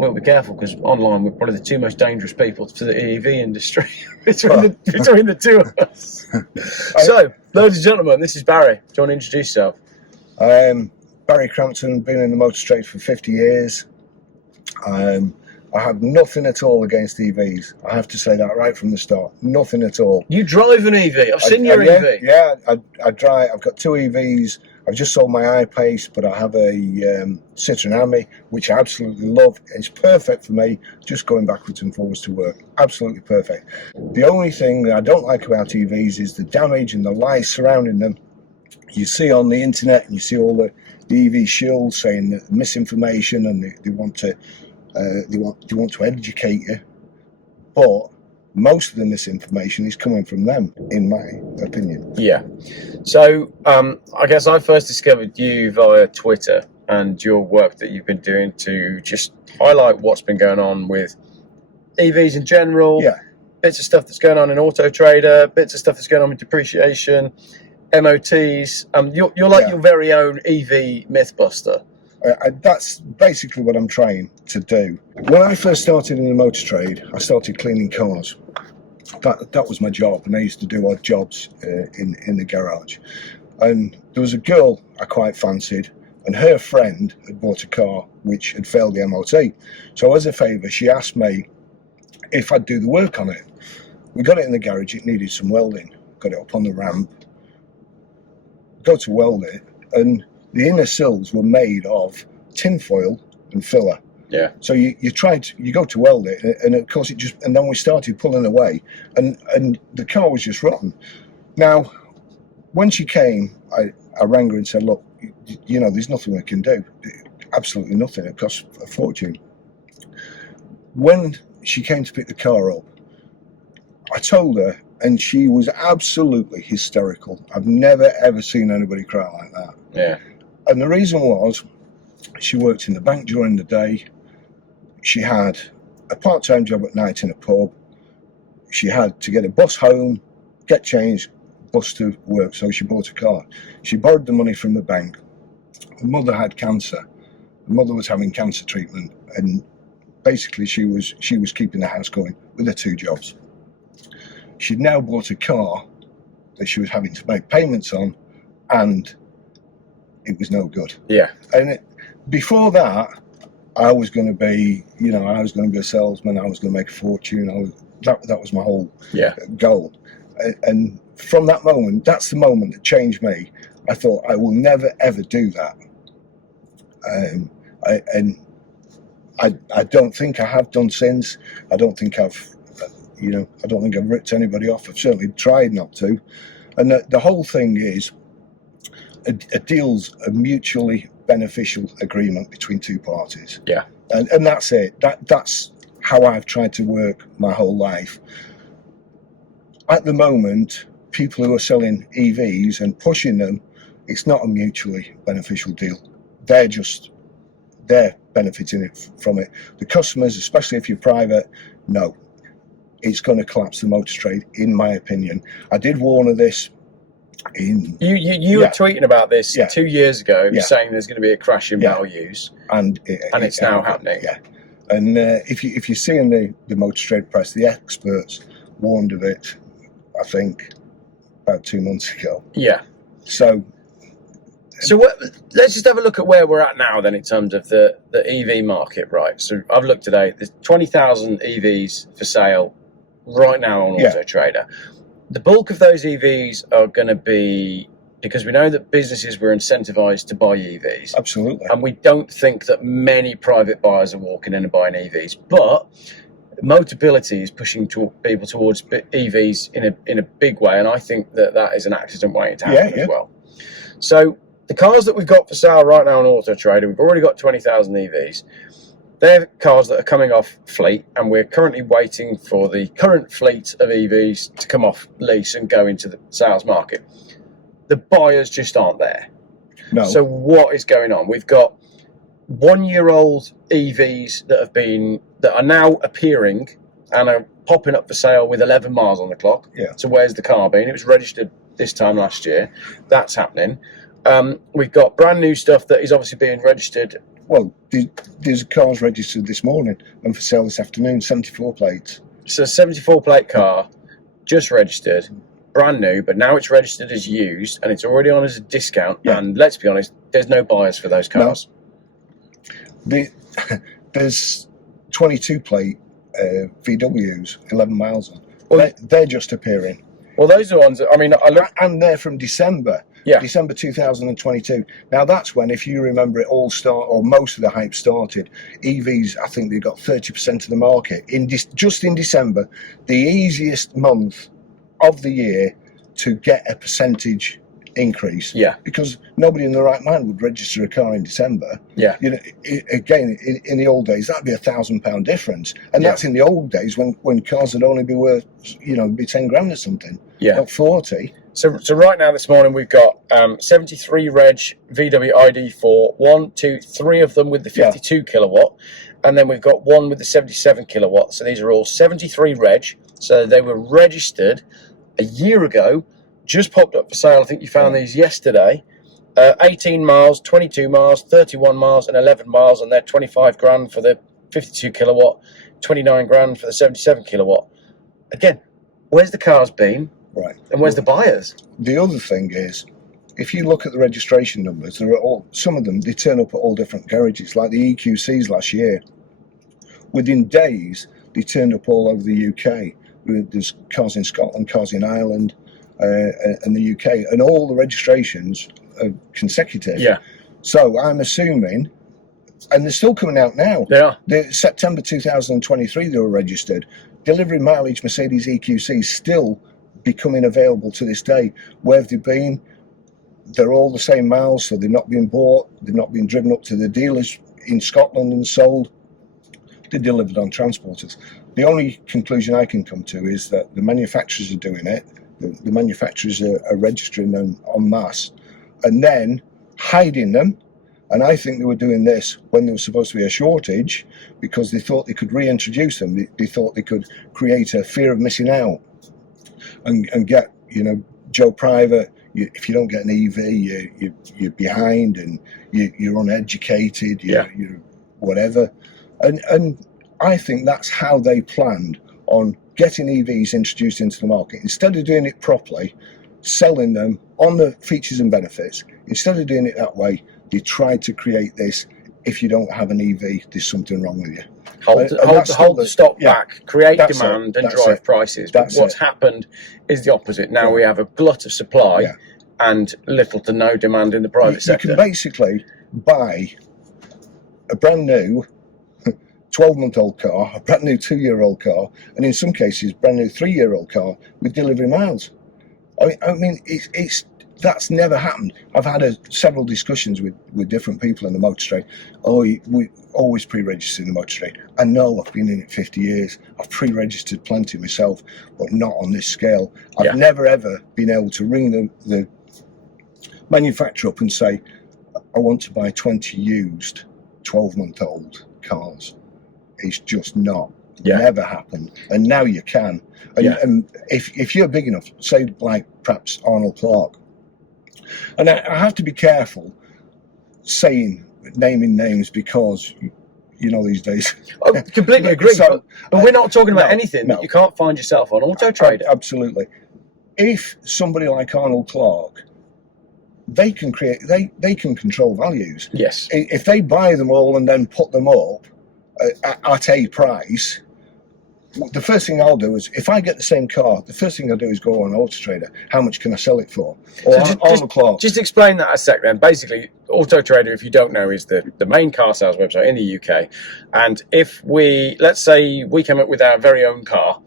we'll be careful because online we're probably the two most dangerous people to the EV industry between the two of us. So, ladies and gentlemen, this is Barry. Do you want to introduce yourself? Barry Crampton, been in the motor trade for 50 years. I have nothing at all against EVs. I have to say that right from the start. Nothing at all. You drive an EV. I've seen your EV. Yeah, I drive. I've got 2 EVs. I've just sold my I-Pace, but I have a Citroen Ami, which I absolutely love. It's perfect for me, just going backwards and forwards to work. Absolutely perfect. The only thing that I don't like about EVs is the damage and the lies surrounding them. You see on the internet, and you see all the EV shills saying that misinformation, and they want to educate you, but most of the misinformation is coming from them, in my opinion. Yeah. So I guess I first discovered you via Twitter and your work that you've been doing to just highlight what's been going on with EVs in general. Yeah. Bits of stuff that's going on in autotrader, bits of stuff that's going on with depreciation, MOTs. You're like your very own EV mythbuster. That's basically what I'm trying to do. When I first started in the motor trade, I started cleaning cars. That was my job, and I used to do odd jobs in the garage. And there was a girl I quite fancied, and her friend had bought a car which had failed the MOT. So as a favour, she asked me if I'd do the work on it. We got it in the garage, it needed some welding. Got it up on the ramp, go to weld it, and the inner sills were made of tinfoil and filler. Yeah. So you go to weld it, and of course and then we started pulling away, and the car was just rotten. Now, when she came, I rang her and said, look, there's nothing we can do. Absolutely nothing. It costs a fortune. When she came to pick the car up, I told her, and she was absolutely hysterical. I've never ever seen anybody cry like that. Yeah. And the reason was, she worked in the bank during the day. She had a part-time job at night in a pub. She had to get a bus home, get changed, bus to work, so she bought a car. She borrowed the money from the bank. Her mother had cancer. Her mother was having cancer treatment, and basically she was keeping the house going with her 2 jobs. She'd now bought a car that she was having to make payments on, and it was no good. Yeah. And before that, I was going to be, a salesman. I was going to make a fortune. That was my whole goal. And from that moment, that's the moment that changed me. I thought, I will never ever do that. I don't think I have done since. I don't think I've ripped anybody off. I've certainly tried not to. And the whole thing is, a deal's a mutually beneficial agreement between 2 parties. Yeah. And that's it. That's how I've tried to work my whole life. At the moment, people who are selling EVs and pushing them, it's not a mutually beneficial deal. They're benefiting from it. The customers, especially if you're private, no. It's going to collapse the motor trade, in my opinion. I did warn of this. You were tweeting about this 2 years ago, saying there's going to be a crash in values, and it's now happening. Yeah, and if you see in the motor trade press, the experts warned of it, I think, about 2 months ago. Yeah. So let's just have a look at where we're at now, then, in terms of the EV market, right? So I've looked today. There's 20,000 EVs for sale right now on autotrader. The bulk of those EVs are going to be, because we know that businesses were incentivized to buy EVs. Absolutely. And we don't think that many private buyers are walking in and buying EVs. But Motability is pushing people towards EVs in a big way. And I think that is an accident waiting to happen as well. So the cars that we've got for sale right now on autotrader, we've already got 20,000 EVs. They're cars that are coming off fleet, and we're currently waiting for the current fleet of EVs to come off lease and go into the sales market. The buyers just aren't there. No. So what is going on? We've got 1-year-old EVs that are now appearing and are popping up for sale with 11 miles on the clock. Yeah. So where's the car been? It was registered this time last year. That's happening. We've got brand new stuff that is obviously being registered Well, there's cars registered this morning and for sale this afternoon, 74 plates. So 74 plate car, just registered, brand new, but now it's registered as used and it's already on as a discount. Yeah. And let's be honest, there's no buyers for those cars. No. There's 22 plate VWs, 11 miles on. Well, they're just appearing. Well, those are the ones that, I mean, I look. And they're from December. Yeah. December 2022. Now that's when, if you remember, it all started, or most of the hype started. EVs, I think they got 30% of the market just in December, the easiest month of the year to get a percentage increase. Yeah. Because nobody in their right mind would register a car in December. Yeah. You know, again, in the old days, that'd be £1,000 difference, and that's in the old days when cars would only be worth, be 10 grand or something. Yeah. Not 40. So right now this morning we've got 73 reg VW ID4, 1, 2, 3 of them with the 52 kilowatt, and then we've got one with the 77 kilowatt. So these are all 73 reg. So they were registered a year ago, just popped up for sale. I think you found these yesterday. 18 miles, 22 miles, 31 miles, and 11 miles, and they're 25 grand for the 52 kilowatt, 29 grand for the 77 kilowatt. Again, where's the cars been? Right. And where's the buyers? The other thing is, if you look at the registration numbers, there are some of them, they turn up at all different garages, like the EQCs last year. Within days, they turned up all over the UK. There's cars in Scotland, cars in Ireland, and the UK, and all the registrations are consecutive. Yeah. So I'm assuming, and they're still coming out now. They are. September 2023, they were registered. Delivery mileage Mercedes EQC still becoming available to this day. Where have they been? They're all the same miles, so they're not being bought, they're not being driven up to the dealers in Scotland and sold. They're delivered on transporters. The only conclusion I can come to is that the manufacturers are doing it, the manufacturers are registering them en masse, and then hiding them. And I think they were doing this when there was supposed to be a shortage, because they thought they could reintroduce them. They thought they could create a fear of missing out. And get, Joe Private, if you don't get an EV, you're behind, and you're uneducated, you're whatever. And I think that's how they planned on getting EVs introduced into the market. Instead of doing it properly, selling them on the features and benefits, instead of doing it that way, they tried to create this: if you don't have an EV, there's something wrong with you. Hold the stock back, create demand and drive prices. But what's happened is the opposite. Now we have a glut of supply and little to no demand in the private sector. You can basically buy a brand new 12-month-old car, a brand new 2-year-old car, and in some cases, brand new 3-year-old car with delivery miles. I mean, that's never happened. I've had several discussions with different people in the motor trade. Oh, we always pre-registered in the motor trade. I know, I've been in it 50 years. I've pre-registered plenty myself, but not on this scale. I've never, ever been able to ring the manufacturer up and say, I want to buy 20 used 12-month-old cars. It's just not. Never happened. And now you can. And if you're big enough, say like perhaps Arnold Clark, and I have to be careful naming names, because these days. I completely agree. But we're not talking about anything that you can't find yourself on AutoTrader. Absolutely. If somebody like Arnold Clark, they can control values. Yes. If they buy them all and then put them up at a price, the first thing I'll do is, if I get the same car, the first thing I'll do is go on AutoTrader. How much can I sell it for? Or Arnold Clark. Just explain that a sec then. Basically, AutoTrader, if you don't know, is the main car sales website in the UK. And if let's say we came up with our very own car,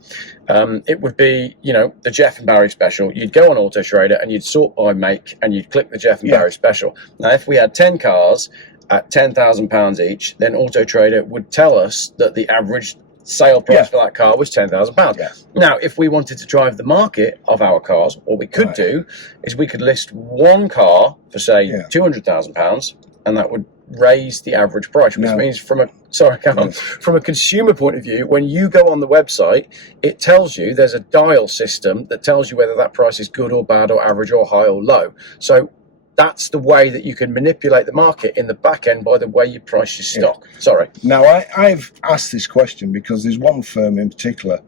it would be, the Geoff and Barry special. You'd go on AutoTrader and you'd sort by make, and you'd click the Geoff and Barry special. Now, if we had 10 cars at £10,000 each, then AutoTrader would tell us that the average sale price for that car was £10,000. Now, if we wanted to drive the market of our cars, what we could do is we could list one car for, say, £200,000, and that would raise the average price, which means from a consumer point of view, when you go on the website, it tells you, there's a dial system that tells you whether that price is good or bad or average or high or low. So that's the way that you can manipulate the market in the back end by the way you price your stock. Yeah. Sorry. Now, I've asked this question because there's one firm in particular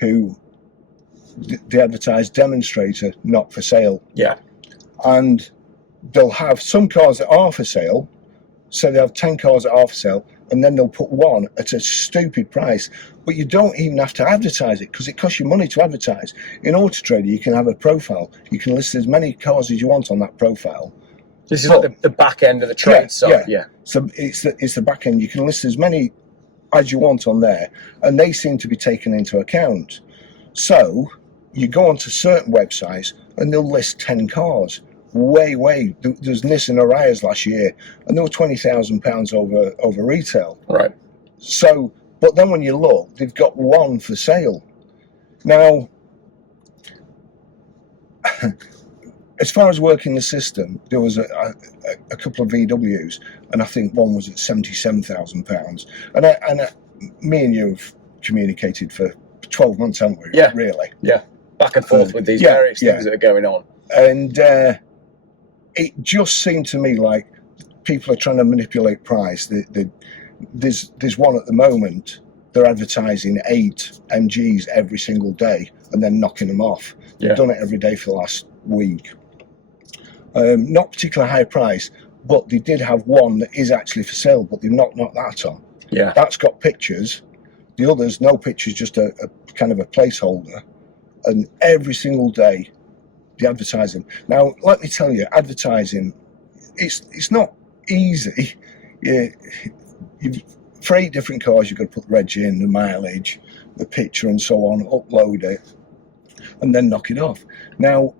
who they advertise demonstrator, not for sale. Yeah. And they'll have some cars that are for sale, so they have 10 cars that are for sale, and then they'll put one at a stupid price. But you don't even have to advertise it because it costs you money to advertise. In Autotrader, you can have a profile. You can list as many cars as you want on that profile. This is like the back end of the trade side. Yeah. So it's the back end. You can list as many as you want on there, and they seem to be taken into account. So you go onto certain websites and they'll list 10 cars. There's Nissan Arias last year, and they were £20,000 over retail. Right. So, but then when you look, they've got one for sale. Now, as far as working the system, there was a couple of VWs, and I think one was at £77,000. And me and you have communicated for 12 months, haven't we? Yeah. Really? Yeah. Back and forth with these various things that are going on. And it just seemed to me like people are trying to manipulate price. There's one at the moment, they're advertising 8 MGs every single day and then knocking them off. They've done it every day for the last week. Not particularly high price, but they did have one that is actually for sale, but they've not knocked that on. Yeah. That's got pictures. The others, no pictures, just a kind of a placeholder. And every single day, the advertising. Now, let me tell you, advertising, it's not easy. For 8 different cars, you've got to put the reg in, the mileage, the picture and so on, upload it, and then knock it off. Now,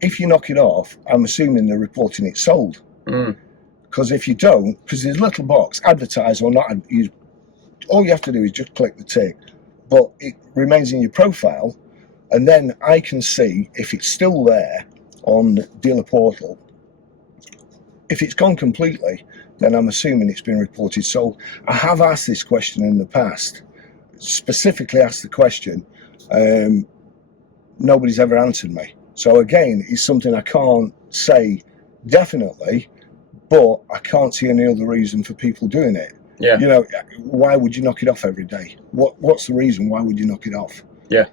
if you knock it off, I'm assuming they're reporting it sold. Because if you don't, because there's a little box, advertise or not, all you have to do is just click the tick, but it remains in your profile, and then I can see if it's still there on Dealer Portal. If it's gone completely, then I'm assuming it's been reported sold. I have asked this question in the past, specifically asked the question. Nobody's ever answered me. So again, it's something I can't say definitely, but I can't see any other reason for people doing it. Yeah. You know, why would you knock it off every day? What's the reason? Why would you knock it off? Yeah.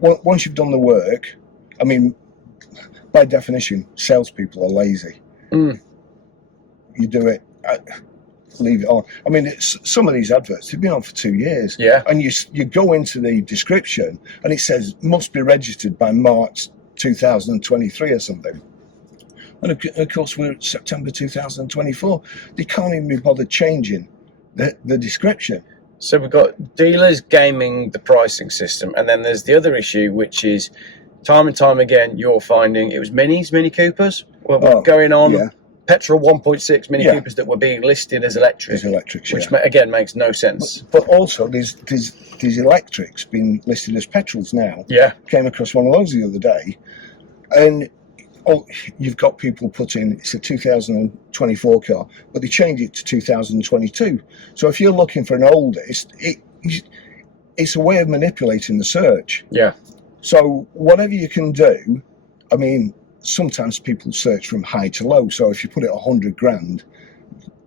Once you've done the work, I mean, by definition, salespeople are lazy. You do it, leave it on. I mean, some of these adverts, they've been on for 2 years. Yeah. And you go into the description and it says, must be registered by March 2023 or something. And of course, we're at September 2024. They can't even be bothered changing the description. So we've got dealers gaming the pricing system, and then there's the other issue, which is time and time again you're finding it was Mini Coopers were going on. Yeah. Petrol 1.6 Mini Coopers that were being listed as electric. As electrics, which again makes no sense. But also there's electrics being listed as petrols now. Yeah. Came across one of those the other day, and you've got people putting it's a 2024 car, but they change it to 2022. So if you're looking for an older, it's a way of manipulating the search. Yeah. So whatever you can do, I mean, sometimes people search from high to low. So if you put it 100 grand,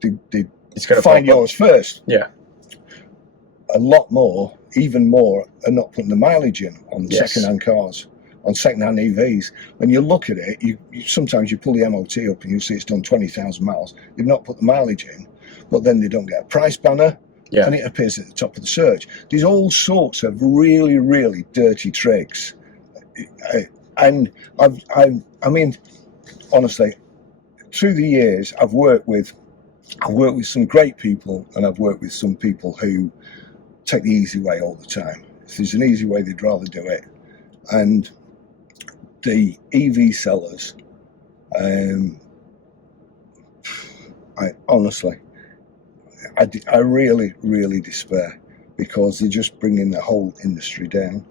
they find yours first. Yeah. A lot more, even more, are not putting the mileage in on second-hand cars, on second-hand EVs. And you look at it, sometimes you pull the MOT up and you see it's done 20,000 miles. They've not put the mileage in, but then they don't get a price banner, and it appears at the top of the search. There's all sorts of really, really dirty tricks. And I mean, honestly, through the years, I've worked with some great people, and I've worked with some people who take the easy way all the time. If there's an easy way, they'd rather do it. And the EV sellers, I really, really despair, because they're just bringing the whole industry down.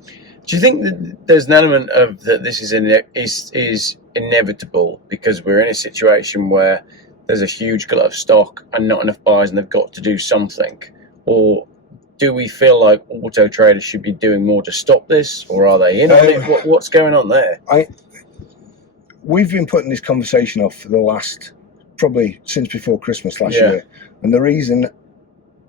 Do you think that there's an element of that this is inevitable because we're in a situation where there's a huge glut of stock and not enough buyers, and they've got to do something? Or do we feel like auto traders should be doing more to stop this, or are they in on it? What's going on there? we've been putting this conversation off for the last, probably since before Christmas last Yeah. year. And the reason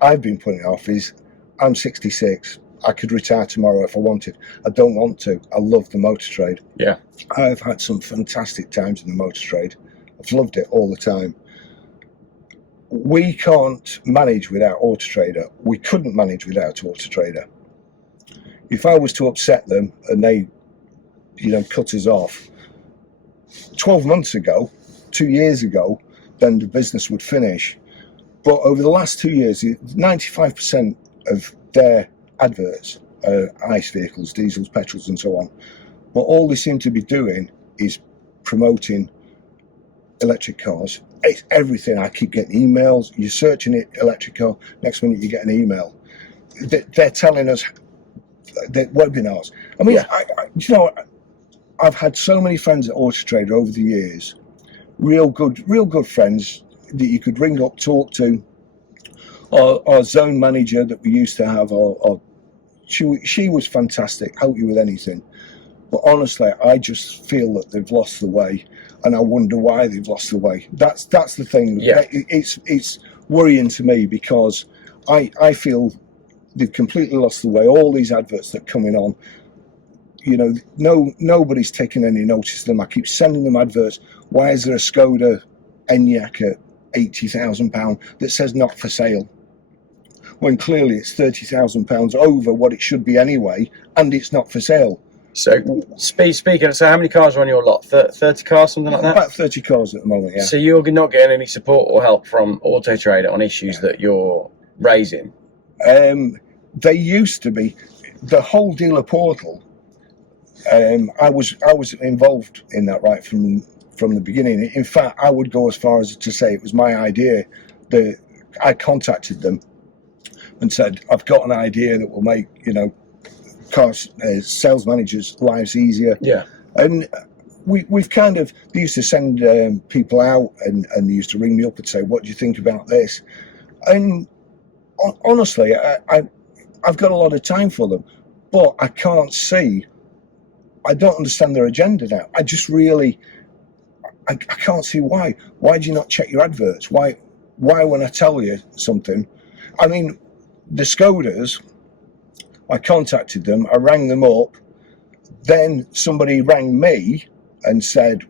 I've been putting it off is I'm 66. I could retire tomorrow if I wanted. I don't want to. I love the motor trade. Yeah. I've had some fantastic times in the motor trade. I've loved it all the time. We can't manage without autotrader. We couldn't manage without autotrader. If I was to upset them and they, cut us off, 12 months ago, 2 years ago, then the business would finish. But over the last 2 years, 95% of their adverts are ICE vehicles, diesels, petrols, and so on. But all they seem to be doing is promoting electric cars. It's everything. I keep getting emails. You're searching it, electric car. Next minute, you get an email. They're telling us the webinars. I mean, Yeah. I've had so many friends at Autotrader over the years, real good friends that you could ring up, talk to. Our zone manager that we used to have, she was fantastic, help you with anything. But honestly, I just feel that they've lost the way, and I wonder why they've lost the way. That's the thing. Yeah. It's worrying to me because I feel they've completely lost the way. All these adverts that are coming on, nobody's taking any notice of them. I keep sending them adverts. Why is there a Skoda Enyaq at £80,000 that says not for sale, when clearly it's £30,000 over what it should be anyway, and it's not for sale? So, speaking of, so how many cars are on your lot? 30 cars, something like that? About 30 cars at the moment, yeah. So you're not getting any support or help from Autotrader on issues that you're raising? They used to be. The whole dealer portal, I was involved in that right from the beginning. In fact, I would go as far as to say it was my idea. I contacted them and said, I've got an idea that will make, cars, sales managers' lives easier. Yeah. And we've kind of, they used to send people out and they used to ring me up and say, what do you think about this? And honestly, I've got a lot of time for them, but I can't see, I don't understand their agenda now. I just really, I can't see why. Why do you not check your adverts? Why when I tell you something? I mean, the Skodas, I contacted them, I rang them up, then somebody rang me and said,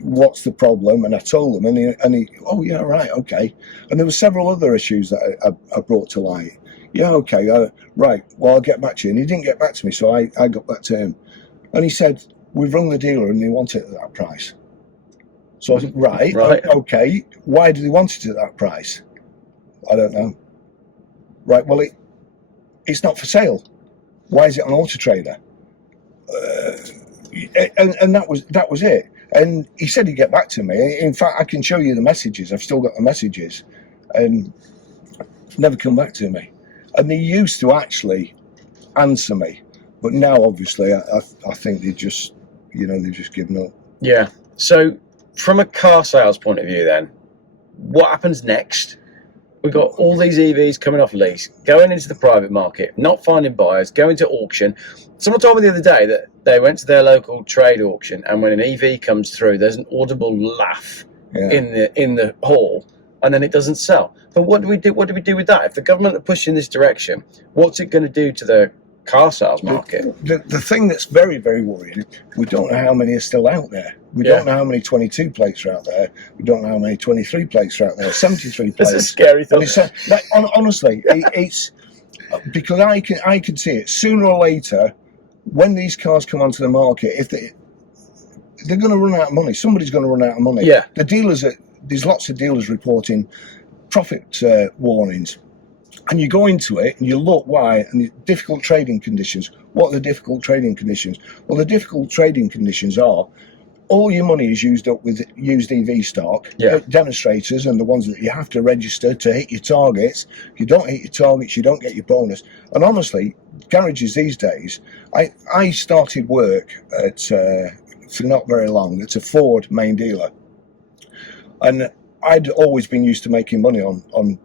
what's the problem? And I told them, and he oh yeah, right, okay. And there were several other issues that I brought to light. Yeah, okay, right, well, I'll get back to you. And he didn't get back to me, so I got back to him. And he said, we've rung the dealer and they want it at that price. So I said, right, okay, why do they want it at that price? I don't know. Right, well, it's not for sale. Why is it on Autotrader? And that was it. And he said he'd get back to me. In fact, I can show you the messages. I've still got the messages, and never come back to me. And they used to actually answer me, but now obviously I think they've just given up. Yeah. So from a car sales point of view, then, what happens next? We've got all these EVs coming off lease, going into the private market, not finding buyers, going to auction. Someone told me the other day that they went to their local trade auction, and when an EV comes through, there's an audible laugh in the hall, and then it doesn't sell. But what do we do? What do we do with that? If the government are pushing this direction, what's it going to do to the car sales market? The thing that's very, very worrying, we don't know how many are still out there. We don't know how many 22 plates are out there. We don't know how many 23 plates are out there. 73 plates. That's a scary thought. Honestly, it's because I can see it sooner or later when these cars come onto the market. If they're going to run out of money, somebody's going to run out of money. Yeah. The dealers, there's lots of dealers reporting profit warnings. And you go into it and you look why, and the difficult trading conditions. What are the difficult trading conditions? Well, the difficult trading conditions are all your money is used up with used EV stock, demonstrators, and the ones that you have to register to hit your targets. If you don't hit your targets, you don't get your bonus. And honestly, garages these days, I started work at, for not very long, it's a Ford main dealer. And I'd always been used to making money on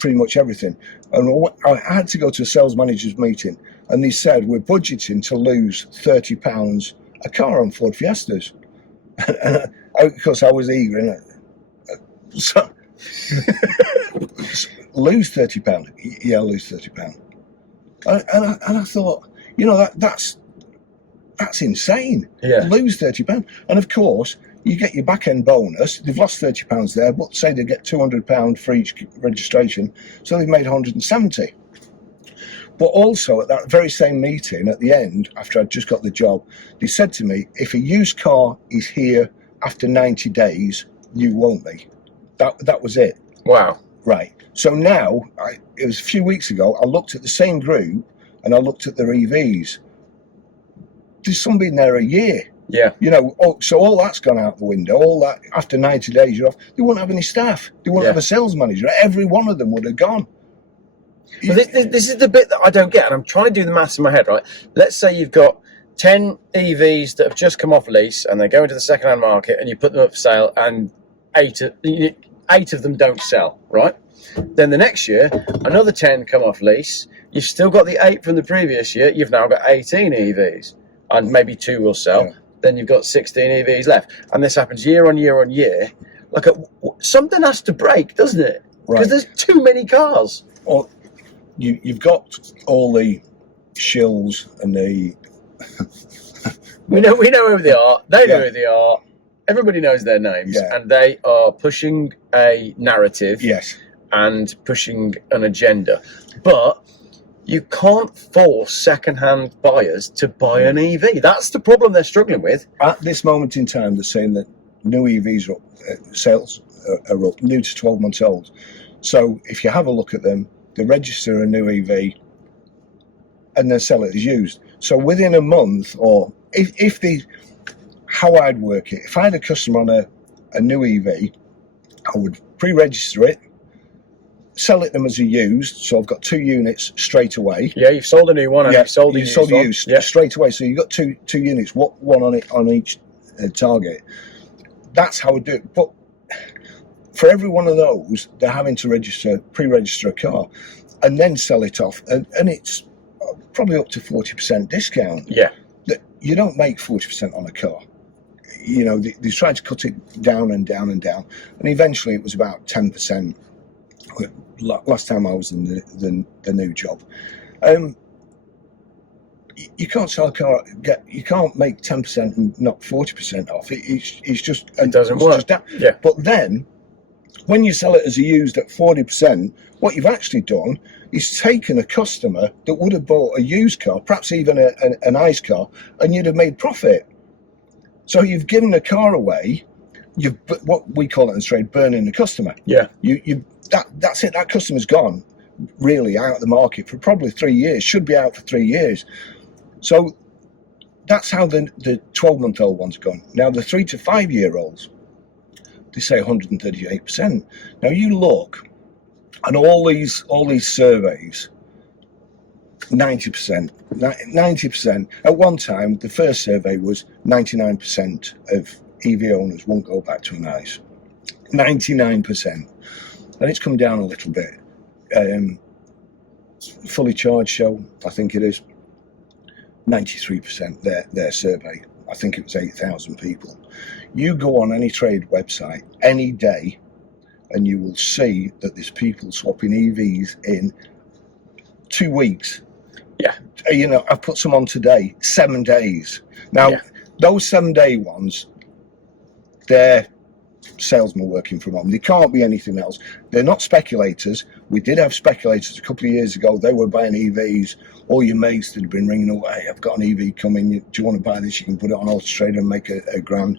pretty much everything. And I had to go to a sales manager's meeting, and they said, we're budgeting to lose £30 a car on Ford Fiestas. And of course, I was eager, and so lose £30. Yeah, lose £30. And I thought, you know, that's insane. Yeah. Lose £30, and of course you get your back end bonus. They've lost £30 there, but say they get £200 for each registration, so they've made 170. But also at that very same meeting at the end, after I'd just got the job, they said to me, if a used car is here after 90 days, you won't be. That was it. Wow. Right. So now, it was a few weeks ago, I looked at the same group and I looked at their EVs. There's some been there a year. Yeah. You know, so all that's gone out the window. All that, after 90 days, you're off. They wouldn't have any staff. They wouldn't have a sales manager. Every one of them would have gone. Well, this is the bit that I don't get, and I'm trying to do the maths in my head, right? Let's say you've got 10 EVs that have just come off lease and they go into the second-hand market and you put them up for sale and eight of them don't sell, right? Then the next year, another 10 come off lease. You've still got the 8 from the previous year. You've now got 18 EVs, and maybe 2 will sell. Yeah. Then you've got 16 EVs left. And this happens year on year on year. Like something has to break, doesn't it? Because there's too many cars. Well, you've got all the shills and the... we know who they are. They know who they are. Everybody knows their names, and they are pushing a narrative, and pushing an agenda. But you can't force second-hand buyers to buy an EV. That's the problem they're struggling with. At this moment in time, they're saying that new EVs are up, sales are up, new to 12 months old. So if you have a look at them, they register a new EV and then sell it as used. So within a month, or if the... How I'd work it, if I had a customer on a new EV, I would pre-register it, sell it them as a used, so I've got 2 units straight away. Yeah, you've sold a new one and you've sold a used straight away, so you've got two units, one on each target. That's how I do it. But for every one of those, they're having to pre-register a car and then sell it off, and it's probably up to 40% discount. Yeah. You don't make 40% on a car. You know, they tried to cut it down and down and down, and eventually it was about 10%. Last time I was in the new job, you can't sell a car. You can't make 10% and not 40% off. It's just it doesn't work. But then, when you sell it as a used at 40%, what you've actually done is taken a customer that would have bought a used car, perhaps even a nice car, and you'd have made profit. So you've given a car away. You've, what we call it in trade, burning the customer. Yeah. That's it. That customer's gone, really, out of the market for probably 3 years. Should be out for 3 years. So that's how the 12-month-old ones gone. Now the 3 to 5 year olds, they say 138%. Now you look, and all these surveys, 90%. 90%. At one time, the first survey was 99% of EV owners won't go back to a nice. 99%. And it's come down a little bit. Fully charged show, I think it is, 93% their survey. I think it was 8,000 people. You go on any trade website any day, and you will see that there's people swapping EVs in 2 weeks. Yeah. You know, I've put some on today, 7 days. Now, those 7-day ones, they're salesmen working from home. They can't be anything else. They're not speculators. We did have speculators a couple of years ago. They were buying EVs. All your mates that had been ringing away, I've got an EV coming. Do you want to buy this? You can put it on autotrader and make a grand.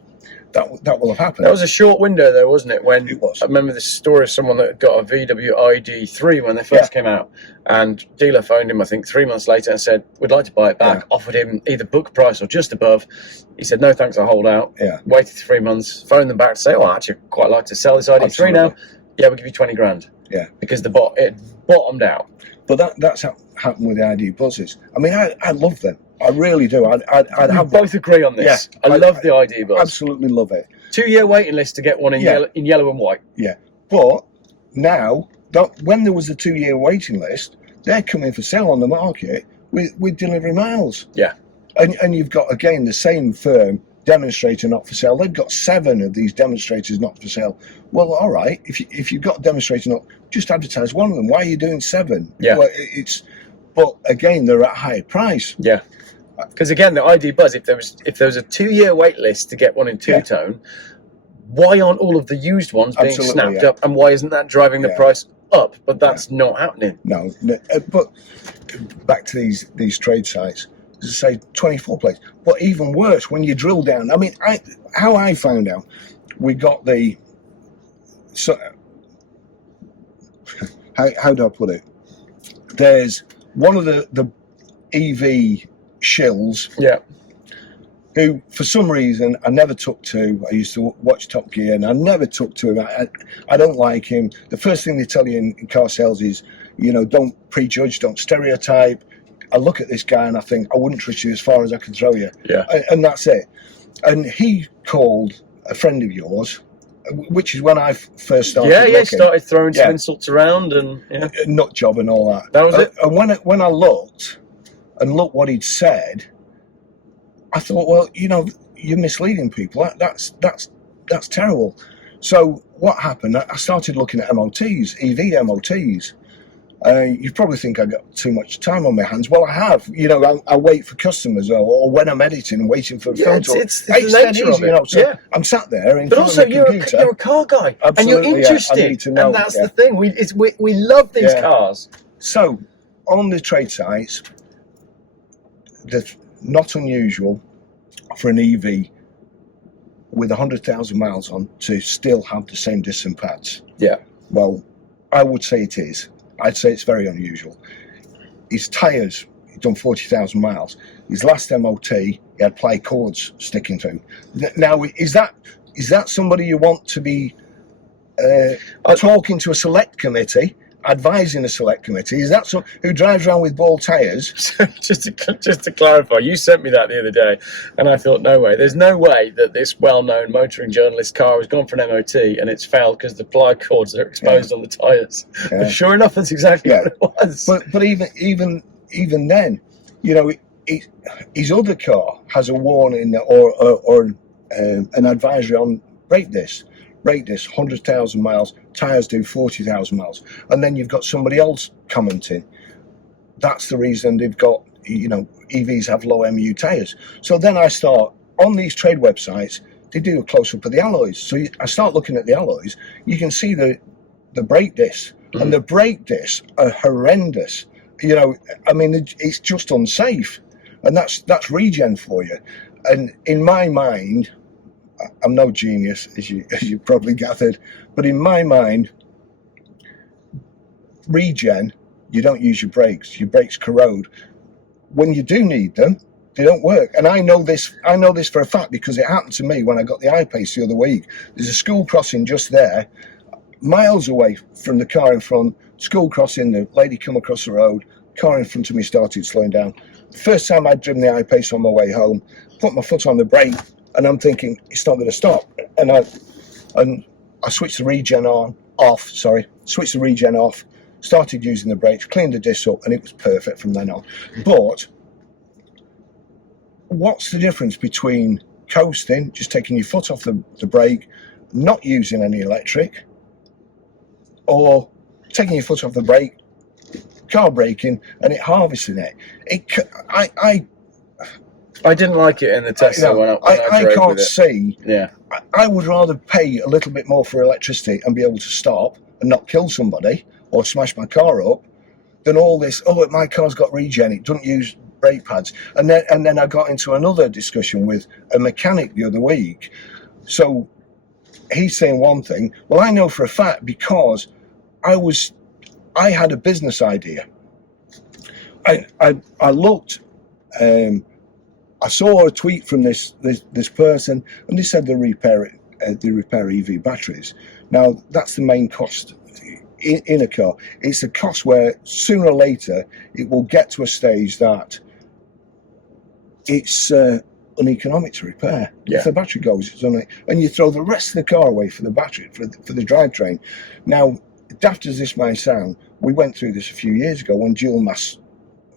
That will have happened. That was a short window though, wasn't it? When it was. I remember this story of someone that got a VW ID3 when they first came out, and dealer phoned him I think 3 months later and said, we'd like to buy it back. Offered him either book price or just above. He said, no thanks, I'll hold out. Waited 3 months, phoned them back to say, oh, I'd actually quite like to sell this ID3 now. Yeah, we'll give you 20 grand. Because it bottomed out. But that's how happened with the ID buzzes. I mean, I love them. I really do. I'd have both agree on this. I love the ID buzz. Absolutely love it. 2-year waiting list to get one in yellow and white. Yeah, but now when there was a 2-year waiting list, they're coming for sale on the market with delivery miles. Yeah, and you've got again the same firm demonstrator not for sale. They've got 7 of these demonstrators not for sale. Well, all right, if you've got a demonstrator not, just advertise one of them. Why are you doing 7? Yeah. Well, but again, they're at a higher price. Yeah. Because again, the ID Buzz, if there was a 2-year wait list to get one in two-tone, why aren't all of the used ones being snapped up, and why isn't that driving the price up? But that's not happening. No, but back to these trade sites, as I say, 24 plates. But even worse, when you drill down, I mean, how I found out, we got the, so, how do I put it? There's one of the EV shills, who for some reason I never took to. I used to watch Top Gear and I never took to him. I don't like him. The first thing they tell you in car sales is, you know, don't prejudge, don't stereotype. I look at this guy and I think, I wouldn't trust you as far as I can throw you. And that's it. And he called a friend of yours, which is when I first started looking. Started throwing some insults around and nut job and all that. That was it. And when I looked what he'd said, I thought, well, you know, you're misleading people. That's terrible. So what happened? I started looking at MOTs, EV MOTs. You probably think I got too much time on my hands. Well, I have. You know, I wait for customers, or when I'm editing and waiting for the film to. It's the nature of it. You know, so I'm sat there in front of the computer. You're a car guy, Absolutely, and you're interested, I need to know, and that's the thing. We love these cars. So on the trade sites, that's not unusual for an EV with 100,000 miles on to still have the same disc and pads. Yeah. Well, I would say it is. I'd say it's very unusual. His tyres, he'd done 40,000 miles. His last MOT, he had ply cords sticking to him. Now, is that somebody you want to be talking to a select committee, advising a select committee? Is that someone who drives around with bald tyres? So just to clarify, you sent me that the other day, and I thought, no way. There's no way that this well-known motoring journalist car has gone for an MOT and it's failed because the ply cords are exposed on the tyres. And sure enough, that's exactly what it was. But even then, you know, his other car has a warning or an advisory on brake disc. Brake disc, 100,000 miles, tyres do 40,000 miles. And then you've got somebody else commenting. That's the reason they've got, you know, EVs have low MU tyres. So then I start, on these trade websites, they do a close-up of the alloys. So I start looking at the alloys, you can see the brake discs. And the brake discs are horrendous. You know, I mean, it's just unsafe. And that's regen for you. And in my mind, I'm no genius, as you probably gathered, but in my mind, regen, you don't use your brakes. Your brakes corrode. When you do need them, they don't work. And I know this for a fact because it happened to me when I got the I-Pace the other week. There's a school crossing just there, miles away from the car in front. School crossing, the lady come across the road, car in front of me started slowing down. First time I'd driven the I-Pace on my way home, put my foot on the brake, and I'm thinking, it's not going to stop. And I switched the regen off, started using the brakes, cleaned the disc up, and it was perfect from then on. But what's the difference between coasting, just taking your foot off the brake, not using any electric, or taking your foot off the brake, car braking, and it harvesting it? I didn't like it in the Tesla when I drove can't with it. see. Yeah. I would rather pay a little bit more for electricity and be able to stop and not kill somebody or smash my car up than all this. Oh, my car's got regen; it doesn't use brake pads. And then I got into another discussion with a mechanic the other week. So he's saying one thing. Well, I know for a fact because I had a business idea. I looked. I saw a tweet from this person, and they said they repair EV batteries. Now that's the main cost in a car. It's a cost where sooner or later it will get to a stage that it's uneconomic to repair. If the battery goes, it's and you throw the rest of the car away for the battery for the drivetrain. Now, daft as this may sound, we went through this a few years ago when dual mass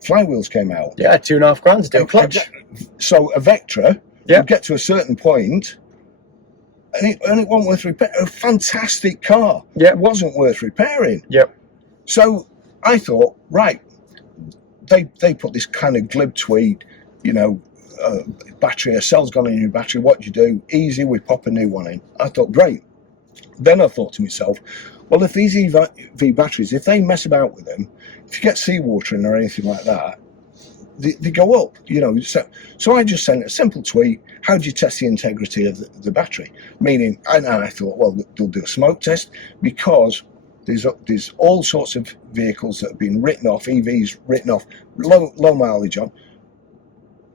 flywheels came out. Yeah, £2,500 to do a clutch. So a Vectra Yeah. You get to a certain point, and it wasn't worth repairing. A fantastic car. Yeah. It wasn't worth repairing. Yep. So I thought, right, they put this kind of glib tweet, you know, battery, a cell's gone in your battery, what do you do? Easy, we pop a new one in. I thought, great. Then I thought to myself, well, if these EV batteries, if they mess about with them, if you get seawater in or anything like that, they go up, you know. So I just sent a simple tweet, how do you test the integrity of the battery? Meaning, and I thought, well, they'll do a smoke test, because there's all sorts of vehicles that have been written off, EVs written off, low mileage on,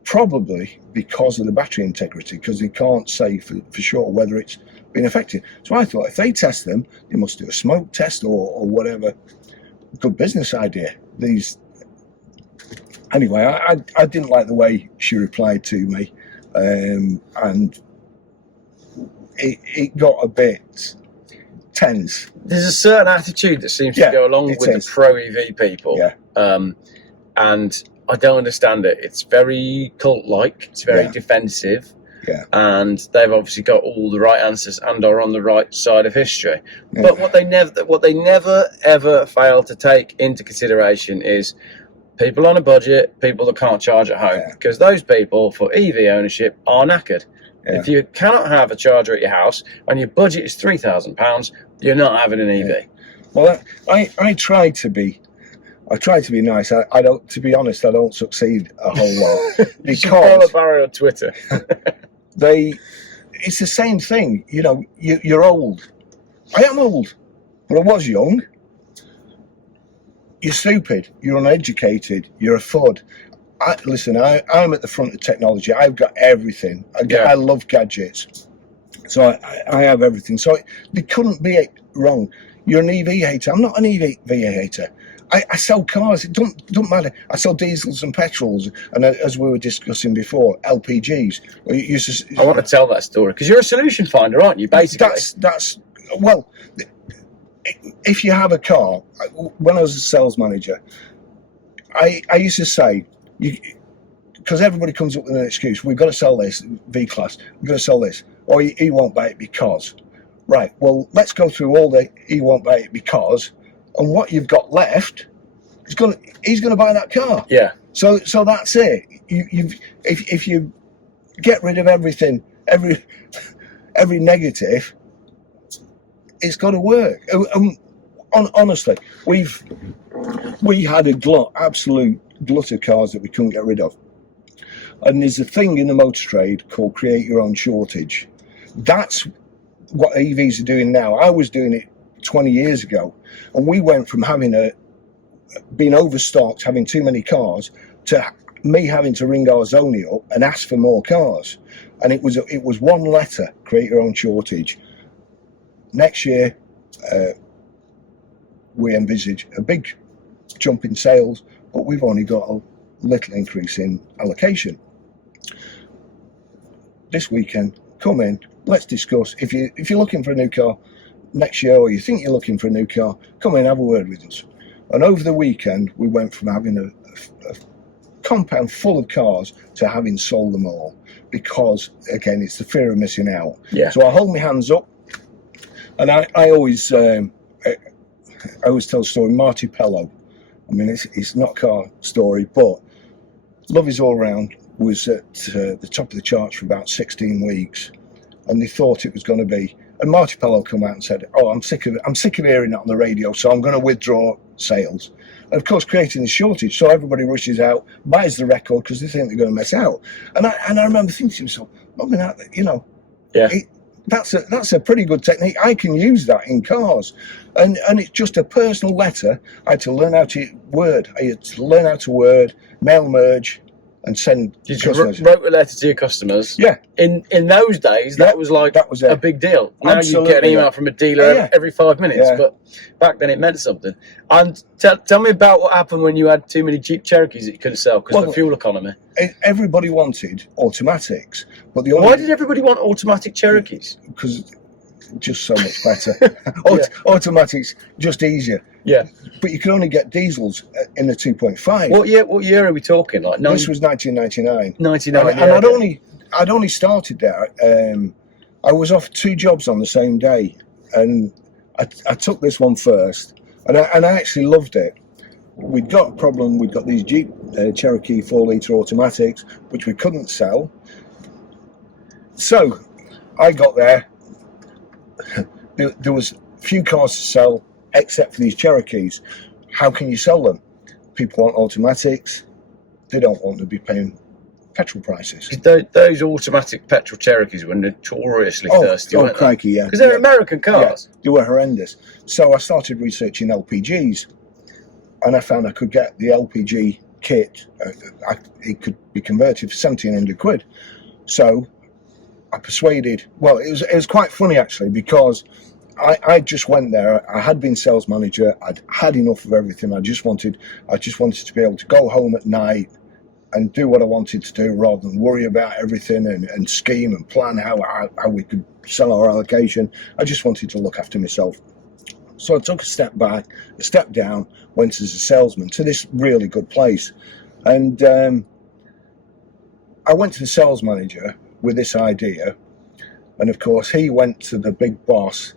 probably because of the battery integrity, because they can't say for sure whether it's been affected. So I thought, if they test them, they must do a smoke test or whatever. Good business idea. Anyway, I didn't like the way she replied to me, and it got a bit tense. There's a certain attitude that seems to go along with the pro EV people, and I don't understand it. It's very cult-like. It's very defensive. Yeah. And they've obviously got all the right answers and are on the right side of history. Yeah. But what they never ever fail to take into consideration is people on a budget, people that can't charge at home, because those people for EV ownership are knackered. Yeah. If you cannot have a charger at your house and your budget is £3,000, you're not having an EV. Yeah. Well, I try to be nice. I don't, to be honest, I don't succeed a whole lot. You should follow Barry on Twitter. It's the same thing. You know, you're old. I am old, but I was young. You're stupid. You're uneducated. You're a FUD. Listen, I'm at the front of technology. I've got everything. I love gadgets. So I have everything. So they couldn't be wrong. You're an EV hater. I'm not an EV hater. I sell cars. It don't matter. I sell diesels and petrols, and as we were discussing before, LPGs. I want to tell that story because you're a solution finder, aren't you? Basically, that's well. If you have a car, when I was a sales manager, I used to say, because everybody comes up with an excuse. We've got to sell this V-Class. We've got to sell this, or he won't buy it because. Right. Well, let's go through all the he won't buy it because. And what you've got left, he's gonna buy that car. Yeah. So that's it. If you get rid of everything, every negative, it's got to work. Honestly, we had absolute glut of cars that we couldn't get rid of. And there's a thing in the motor trade called create your own shortage. That's what EVs are doing now. I was doing it 20 years ago, and we went from being overstocked, having too many cars, to me having to ring our zoning up and ask for more cars. And it was one letter: create your own shortage. Next year, we envisage a big jump in sales, but we've only got a little increase in allocation. This weekend, come in, let's discuss. If you're looking for a new car next year, or you think you're looking for a new car, come in, have a word with us. And over the weekend, we went from having a compound full of cars to having sold them all, because again, it's the fear of missing out. Yeah. So I hold my hands up, and I always tell the story. Marty Pello. I mean, it's not a car story, but Love Is All Round was at the top of the charts for about 16 weeks, and they thought it was going to be. And Marty Pello come out and said, "Oh, I'm sick of hearing that on the radio, so I'm going to withdraw sales." And of course, creating the shortage, so everybody rushes out, buys the record because they think they're going to miss out. And I remember thinking to myself, that's a pretty good technique. I can use that in cars, and it's just a personal letter. I had to learn how to word. I had to learn how to word, mail merge, and send. You wrote a letter to your customers. Yeah. In those days, that was a big deal. Now you get an email from a dealer every 5 minutes, but back then it meant something. And tell me about what happened when you had too many Jeep Cherokees that you couldn't sell because of the fuel economy. Everybody wanted automatics, but why did everybody want automatic Cherokees? Because just so much better. Yeah. Automatics just easier. Yeah. But you can only get diesels in the 2.5. What year are we talking? Like This was 1999. 99. And I'd only started there. I was offered 2 jobs on the same day, and I took this one first, and I actually loved it. We'd got a problem. We'd got these Jeep Cherokee 4-litre automatics, which we couldn't sell. So I got there. There was few cars to sell except for these Cherokees. How can you sell them? People want automatics. They don't want to be paying petrol prices. Those automatic petrol Cherokees were notoriously thirsty, weren't they? Crikey, yeah. Because they're American cars. Yeah, they were horrendous. So I started researching LPGs, and I found I could get the LPG kit. It could be converted for 1,700 quid. So I persuaded. Well, it was quite funny actually, because I just went there. I had been sales manager. I'd had enough of everything. I just wanted to be able to go home at night and do what I wanted to do, rather than worry about everything and scheme and plan how we could sell our allocation. I just wanted to look after myself. So I took a step back, a step down, went as a salesman to this really good place. And I went to the sales manager with this idea. And of course, he went to the big boss.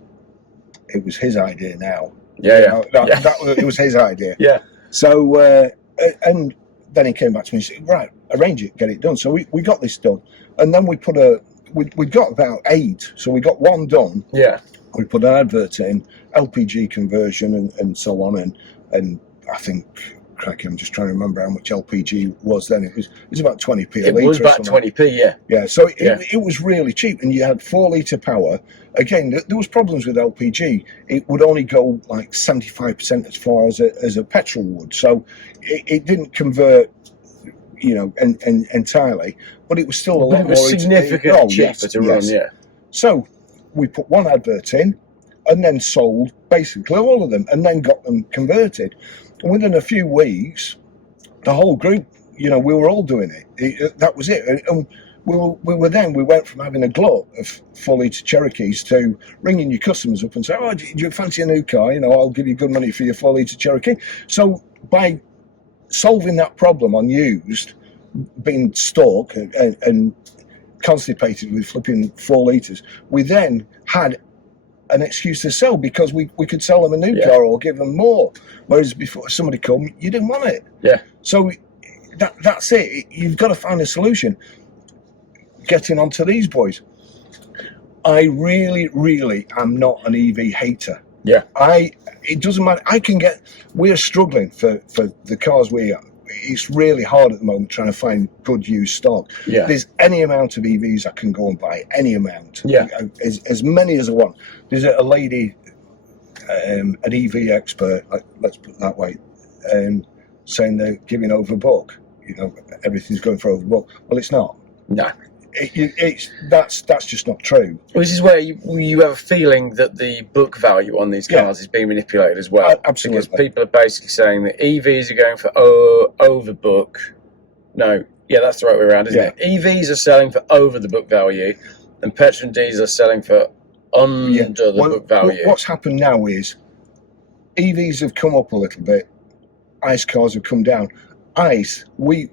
It was his idea now. Yeah. It was his idea. Yeah. So, and then he came back to me and said, right, arrange it, get it done. So we got this done. And then we got about 8. So we got 1 done. Yeah. We put an advert in, LPG conversion and so on. And I think, crikey, I'm just trying to remember how much LPG was then. It was about 20p a litre. It was about 20p, yeah. Yeah, so it was really cheap. And you had 4-litre power. Again, there was problems with LPG. It would only go like 75% as far as a petrol would. So it didn't convert, entirely. But it was still a lot more significantly cheaper to run, yeah. So we put 1 advert in and then sold basically all of them and then got them converted. And within a few weeks, the whole group, we were all doing it. That was it. And we went from having a glut of 4-litre Cherokees to ringing your customers up and saying, oh, do you fancy a new car? I'll give you good money for your 4-litre Cherokee. So by solving that problem on used, being stuck and constipated with flipping 4 litres, we then had an excuse to sell, because we could sell them a new car or give them more. Whereas before somebody come, you didn't want it. Yeah. So that's it. You've got to find a solution. Getting onto these boys, I really, really am not an EV hater. Yeah. It doesn't matter. We're struggling for the cars we are. It's really hard at the moment trying to find good used stock. Yeah. There's any amount of EVs I can go and buy, any amount. Yeah. As many as I want. There's a lady, an EV expert, let's put it that way, saying they're giving over a book. Everything's going for over a book. Well, it's not. No. That's just not true. This is where you have a feeling that the book value on these cars is being manipulated as well. Absolutely. Because people are basically saying that EVs are going for over book. No, that's the right way around, isn't it? EVs are selling for over the book value, and petrol and diesel are selling for under the book value. What's happened now is EVs have come up a little bit. ICE cars have come down. ICE, we're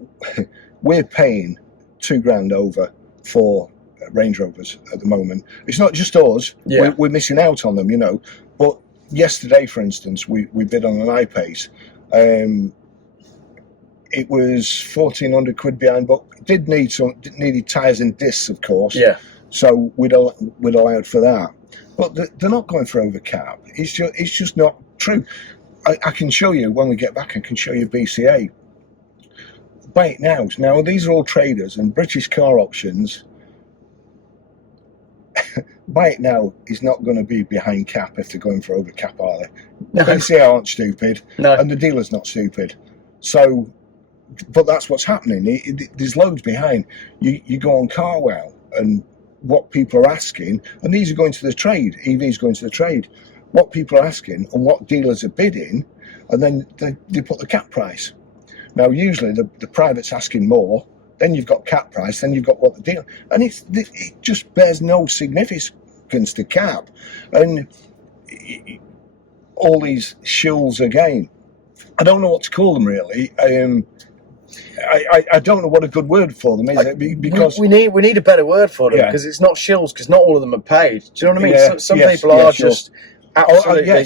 paying $2,000 over for Range Rovers at the moment. It's not just us. Yeah. We're missing out on them, But yesterday, for instance, we bid on an I-Pace. It was 1,400 quid behind book. Needed tyres and discs, of course. Yeah. So we'd allowed for that. But they're not going for over cap. It's just not true. I can show you when we get back. I can show you BCA. Buy it now. Now, these are all traders, and British Car Options, buy it now is not going to be behind cap if they're going for over cap, are they? No. BCA aren't stupid, and the dealer's not stupid. So, but that's what's happening. There's loads behind. You go on CarWow, and what people are asking, and these are going to the trade, EVs going to the trade, what people are asking and what dealers are bidding, and then they put the cap price. Now, usually the private's asking more, then you've got cap price, then you've got what the deal, and it just bears no significance against the cap, and all these shills again. I don't know what to call them really. I don't know what a good word for them is, because we need a better word for them, because it's not shills, because not all of them are paid. Do you know what I mean? Some people are just absolutely.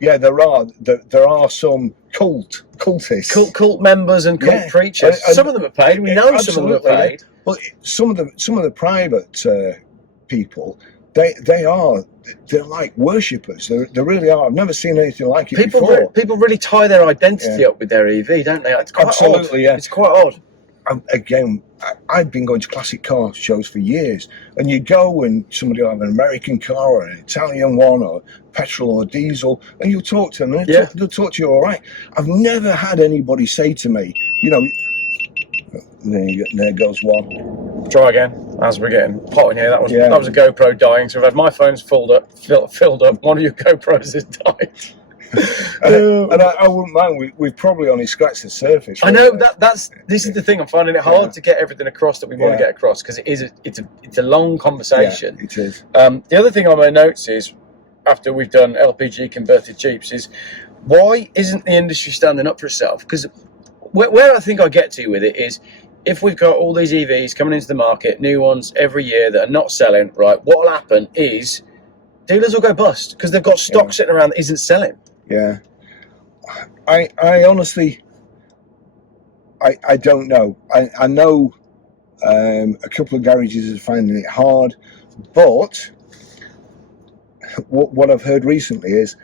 Yeah, there are some cultists, cult members and cult preachers. Some of them are paid. We know some of them are paid. But some of the private people, they're like worshippers. They really are. I've never seen anything like it before. People really tie their identity up with their EV, don't they? It's quite odd. Yeah. It's quite odd. Again, I've been going to classic car shows for years, and you go and somebody will have an American car or an Italian one or petrol or diesel, and you'll talk to them, and they'll talk to you all right. I've never had anybody say to me, you know, there goes one. Try again. As we're getting hot in here, that was a GoPro dying. So I've had my phone's filled up. One of your GoPros is dying. And I wouldn't mind. We've probably only scratched the surface. I know this is the thing. I'm finding it hard to get everything across that we want to get across, because it's a long conversation. Yeah, it is. The other thing on my notes is, after we've done LPG converted Jeeps, is why isn't the industry standing up for itself? Because where I think I get to with it is, if we've got all these EVs coming into the market, new ones every year that are not selling, right, what will happen is dealers will go bust because they've got stock sitting around that isn't selling. Yeah. I honestly, I don't know. I know a couple of garages are finding it hard, but what I've heard recently is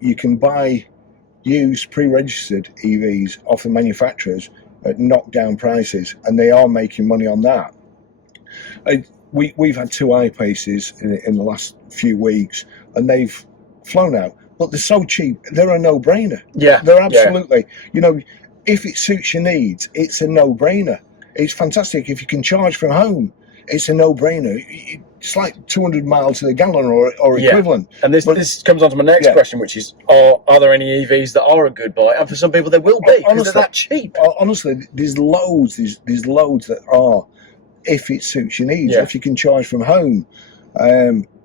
you can buy used pre-registered EVs off the manufacturers at knockdown prices, and they are making money on that. We've had 2 I-Paces in the last few weeks, and they've flown out, but they're so cheap, they're a no-brainer. Yeah, they're absolutely, you know, if it suits your needs, it's a no-brainer. It's fantastic. If you can charge from home, it's a no-brainer. It's like 200 miles to the gallon or equivalent. And this comes on to my next question, which is, are there any EVs that are a good buy? And for some people, they will be, because they're that cheap. Honestly, there's loads that are, if it suits your needs, if you can charge from home.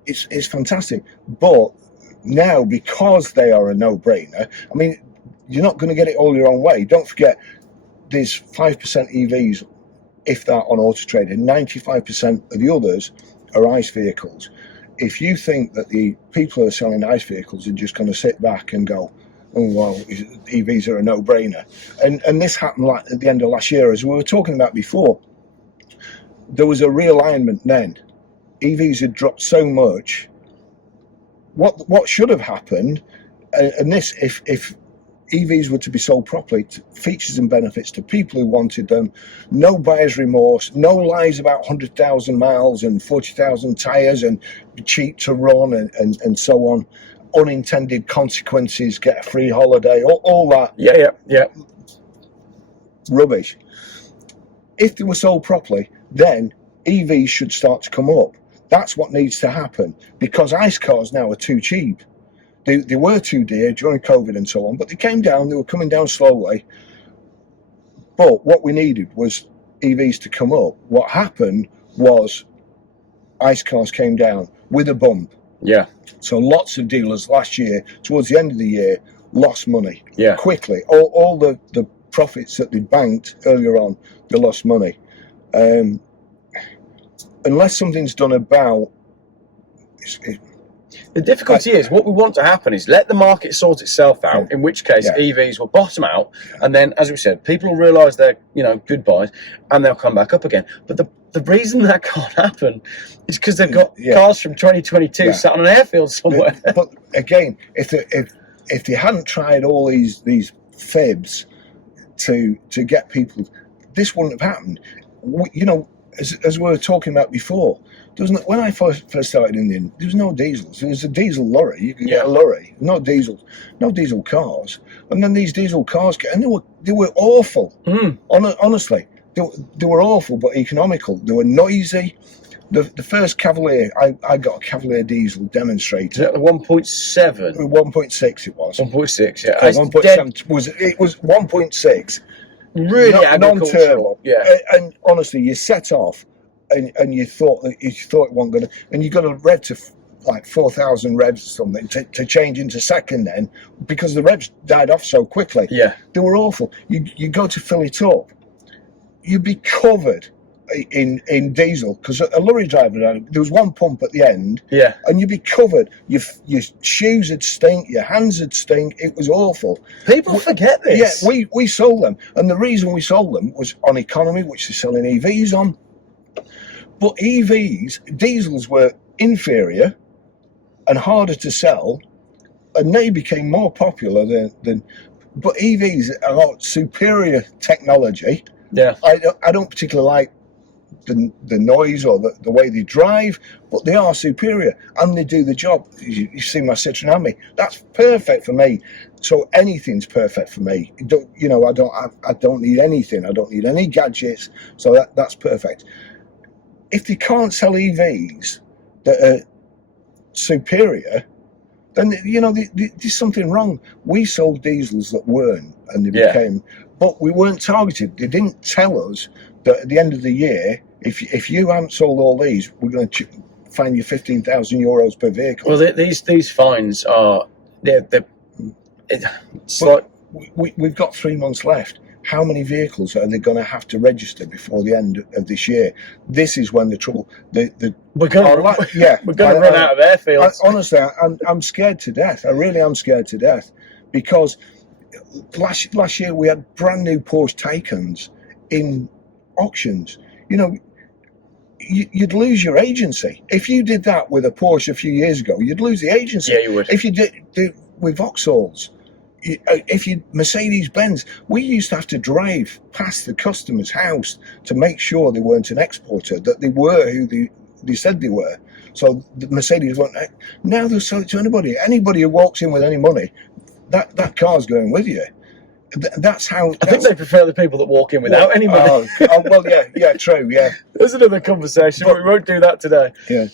It's fantastic. But now, because they are a no-brainer, I mean, you're not going to get it all your own way. Don't forget, there's 5% EVs, if that, on autotrader. 95% of the others are ICE vehicles. If you think that the people who are selling ICE vehicles are just going to sit back and go, oh, well, EVs are a no-brainer. And this happened at the end of last year, as we were talking about before. There was a realignment then. EVs had dropped so much. What should have happened, and this, if EVs were to be sold properly, features and benefits to people who wanted them, no buyer's remorse, no lies about 100,000 miles and 40,000 tyres and cheap to run and so on, unintended consequences, get a free holiday, all that. Yeah. Rubbish. If they were sold properly, then EVs should start to come up. That's what needs to happen, because ICE cars now are too cheap. They were too dear during COVID and so on, but they came down, they were coming down slowly. But what we needed was EVs to come up. What happened was ICE cars came down with a bump. Yeah. So lots of dealers last year, towards the end of the year, lost money quickly. All the profits that they banked earlier on, they lost money. Unless something's done about it. The difficulty is, what we want to happen is let the market sort itself out, in which case EVs will bottom out, and then, as we said, people will realise they're, good buys, and they'll come back up again. But the reason that can't happen is because they've got cars from 2022 sat on an airfield somewhere. But again, if they hadn't tried all these fibs to get people, this wouldn't have happened. As we were talking about before, when I first started in the industry, there was no diesels. There was a diesel lorry. You could get a lorry, no diesel cars. And then these diesel cars and they were awful. Honestly, they were awful, but economical. They were noisy. The first Cavalier, I got a Cavalier diesel demonstrator. Is that the 1.7? 1.6 it was. 1.6, yeah. 1.7 was 1.6. Really non-turbo. Yeah. And honestly, you set off, and you thought it wasn't going to, and you got a rev to like 4,000 revs or something to change into second then, because the revs died off so quickly. Yeah. They were awful. You go to fill it up, you'd be covered in diesel, because a lorry driver, there was one pump at the end, Yeah. and you'd be covered. Your shoes would stink, your hands would stink. It was awful. People forget this. Yeah, we sold them, and the reason we sold them was on economy, which they're selling EVs on. But EVs, diesels were inferior and harder to sell, and they became more popular than but EVs are got superior technology. Yeah. I don't particularly like the noise or the way they drive, but they are superior and they do the job. You see my Citroen Ami, that's perfect for me. So anything's perfect for me. I don't need anything. I don't need any gadgets. So that's perfect. If they can't sell EVs that are superior, then there's something wrong. We sold diesels that weren't, and they became, but we weren't targeted. They didn't tell us that at the end of the year, if you haven't sold all these, we're going to fine you €15,000 per vehicle. Well, these fines are We've got 3 months left. How many vehicles are they going to have to register before the end of this year? This is when the trouble. We're going to run out of airfields. Honestly, I'm scared to death. I really am scared to death, because last year we had brand new Porsche Taycans in auctions. You'd lose your agency if you did that with a Porsche a few years ago. You'd lose the agency. Yeah, you would. If you did with Vauxhalls. If you Mercedes-Benz, we used to have to drive past the customer's house to make sure they weren't an exporter, that they were who they said they were. So the Mercedes weren't. Now they'll sell it to anybody. Anybody who walks in with any money, that car's going with you. That's how. I think they prefer the people that walk in without any money. Well, yeah, true, yeah. There's another conversation, but we won't do that today. Yeah,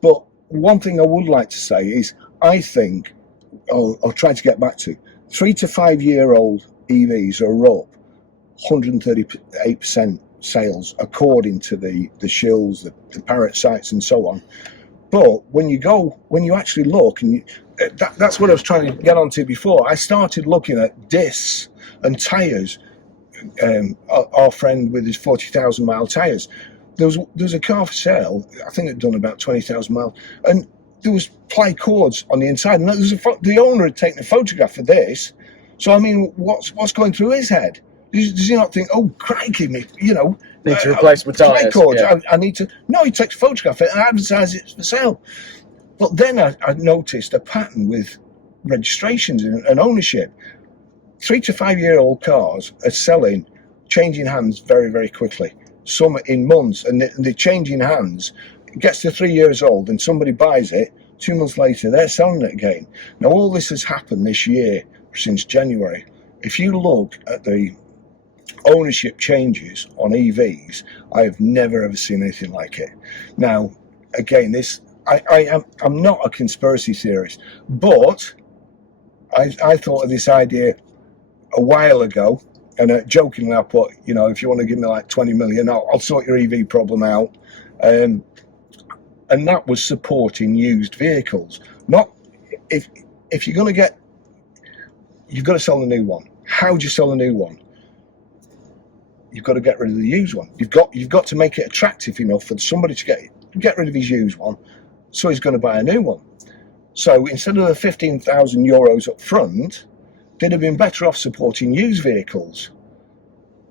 but one thing I would like to say is, I think, I'll try to get back to 3 to 5 year old EVs are up 138% sales according to the sills, the Parrot sites and so on. But when you actually look, and that's what I was trying to get onto before. I started looking at discs and tyres. Our friend with his 40,000 mile tyres, there was a car for sale. I think it'd done about 20,000 miles, and there was ply cords on the inside, and the owner had taken a photograph of this. So I mean, what's going through his head? Does he not think, oh crikey, me, need to replace my tyres? Ply cords. Yeah. I need to. No, he takes a photograph of it and advertises it for sale. But then I noticed a pattern with registrations and ownership. 3 to 5 year old cars are selling, changing hands very, very quickly. Some in months, and they're changing hands. It gets to 3 years old and somebody buys it. 2 months later, they're selling it again. Now, all this has happened this year since January. If you look at the ownership changes on EVs, I have never ever seen anything like it. Now, again, I'm not a conspiracy theorist, but I thought of this idea a while ago, and jokingly I put, if you want to give me like 20 million, I'll sort your EV problem out. And that was supporting used vehicles. Not if you're going to get, you've got to sell a new one. How do you sell a new one? You've got to get rid of the used one. You've got to make it attractive enough for somebody to get rid of his used one, so he's going to buy a new one. So instead of the €15,000 up front, they'd have been better off supporting used vehicles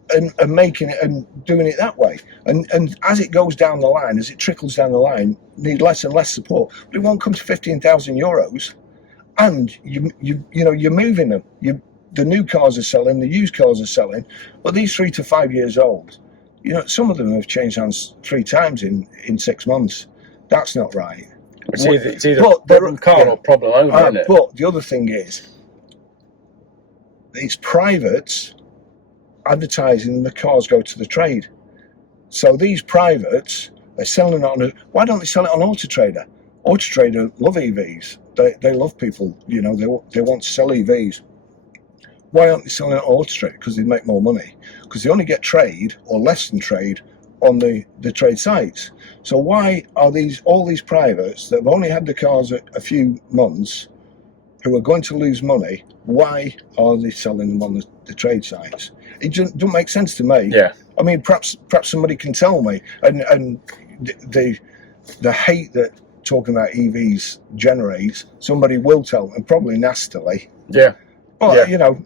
and making it and doing it that way. And as it goes down the line, as it trickles down the line, need less and less support. But it won't come to €15,000, and you're moving them. The new cars are selling, the used cars are selling, but these 3 to 5 years old, some of them have changed hands 3 times in 6 months. That's not right. It's either problem car or problem owner, isn't it? But the other thing is, these privates advertising the cars go to the trade. So these privates are selling it on why don't they sell it on autotrader? Autotrader love EVs. They love people, they want to sell EVs. Why aren't they selling it on autotrader? Because they make more money. Because they only get trade or less than trade on the trade sites. So why are all these privates that have only had the cars a few months, who are going to lose money, why are they selling them on the trade sites? It just don't make sense to me. Yeah. I mean, perhaps somebody can tell me. And the hate that talking about EVs generates, somebody will tell, and probably nastily. Yeah. But Yeah. you know,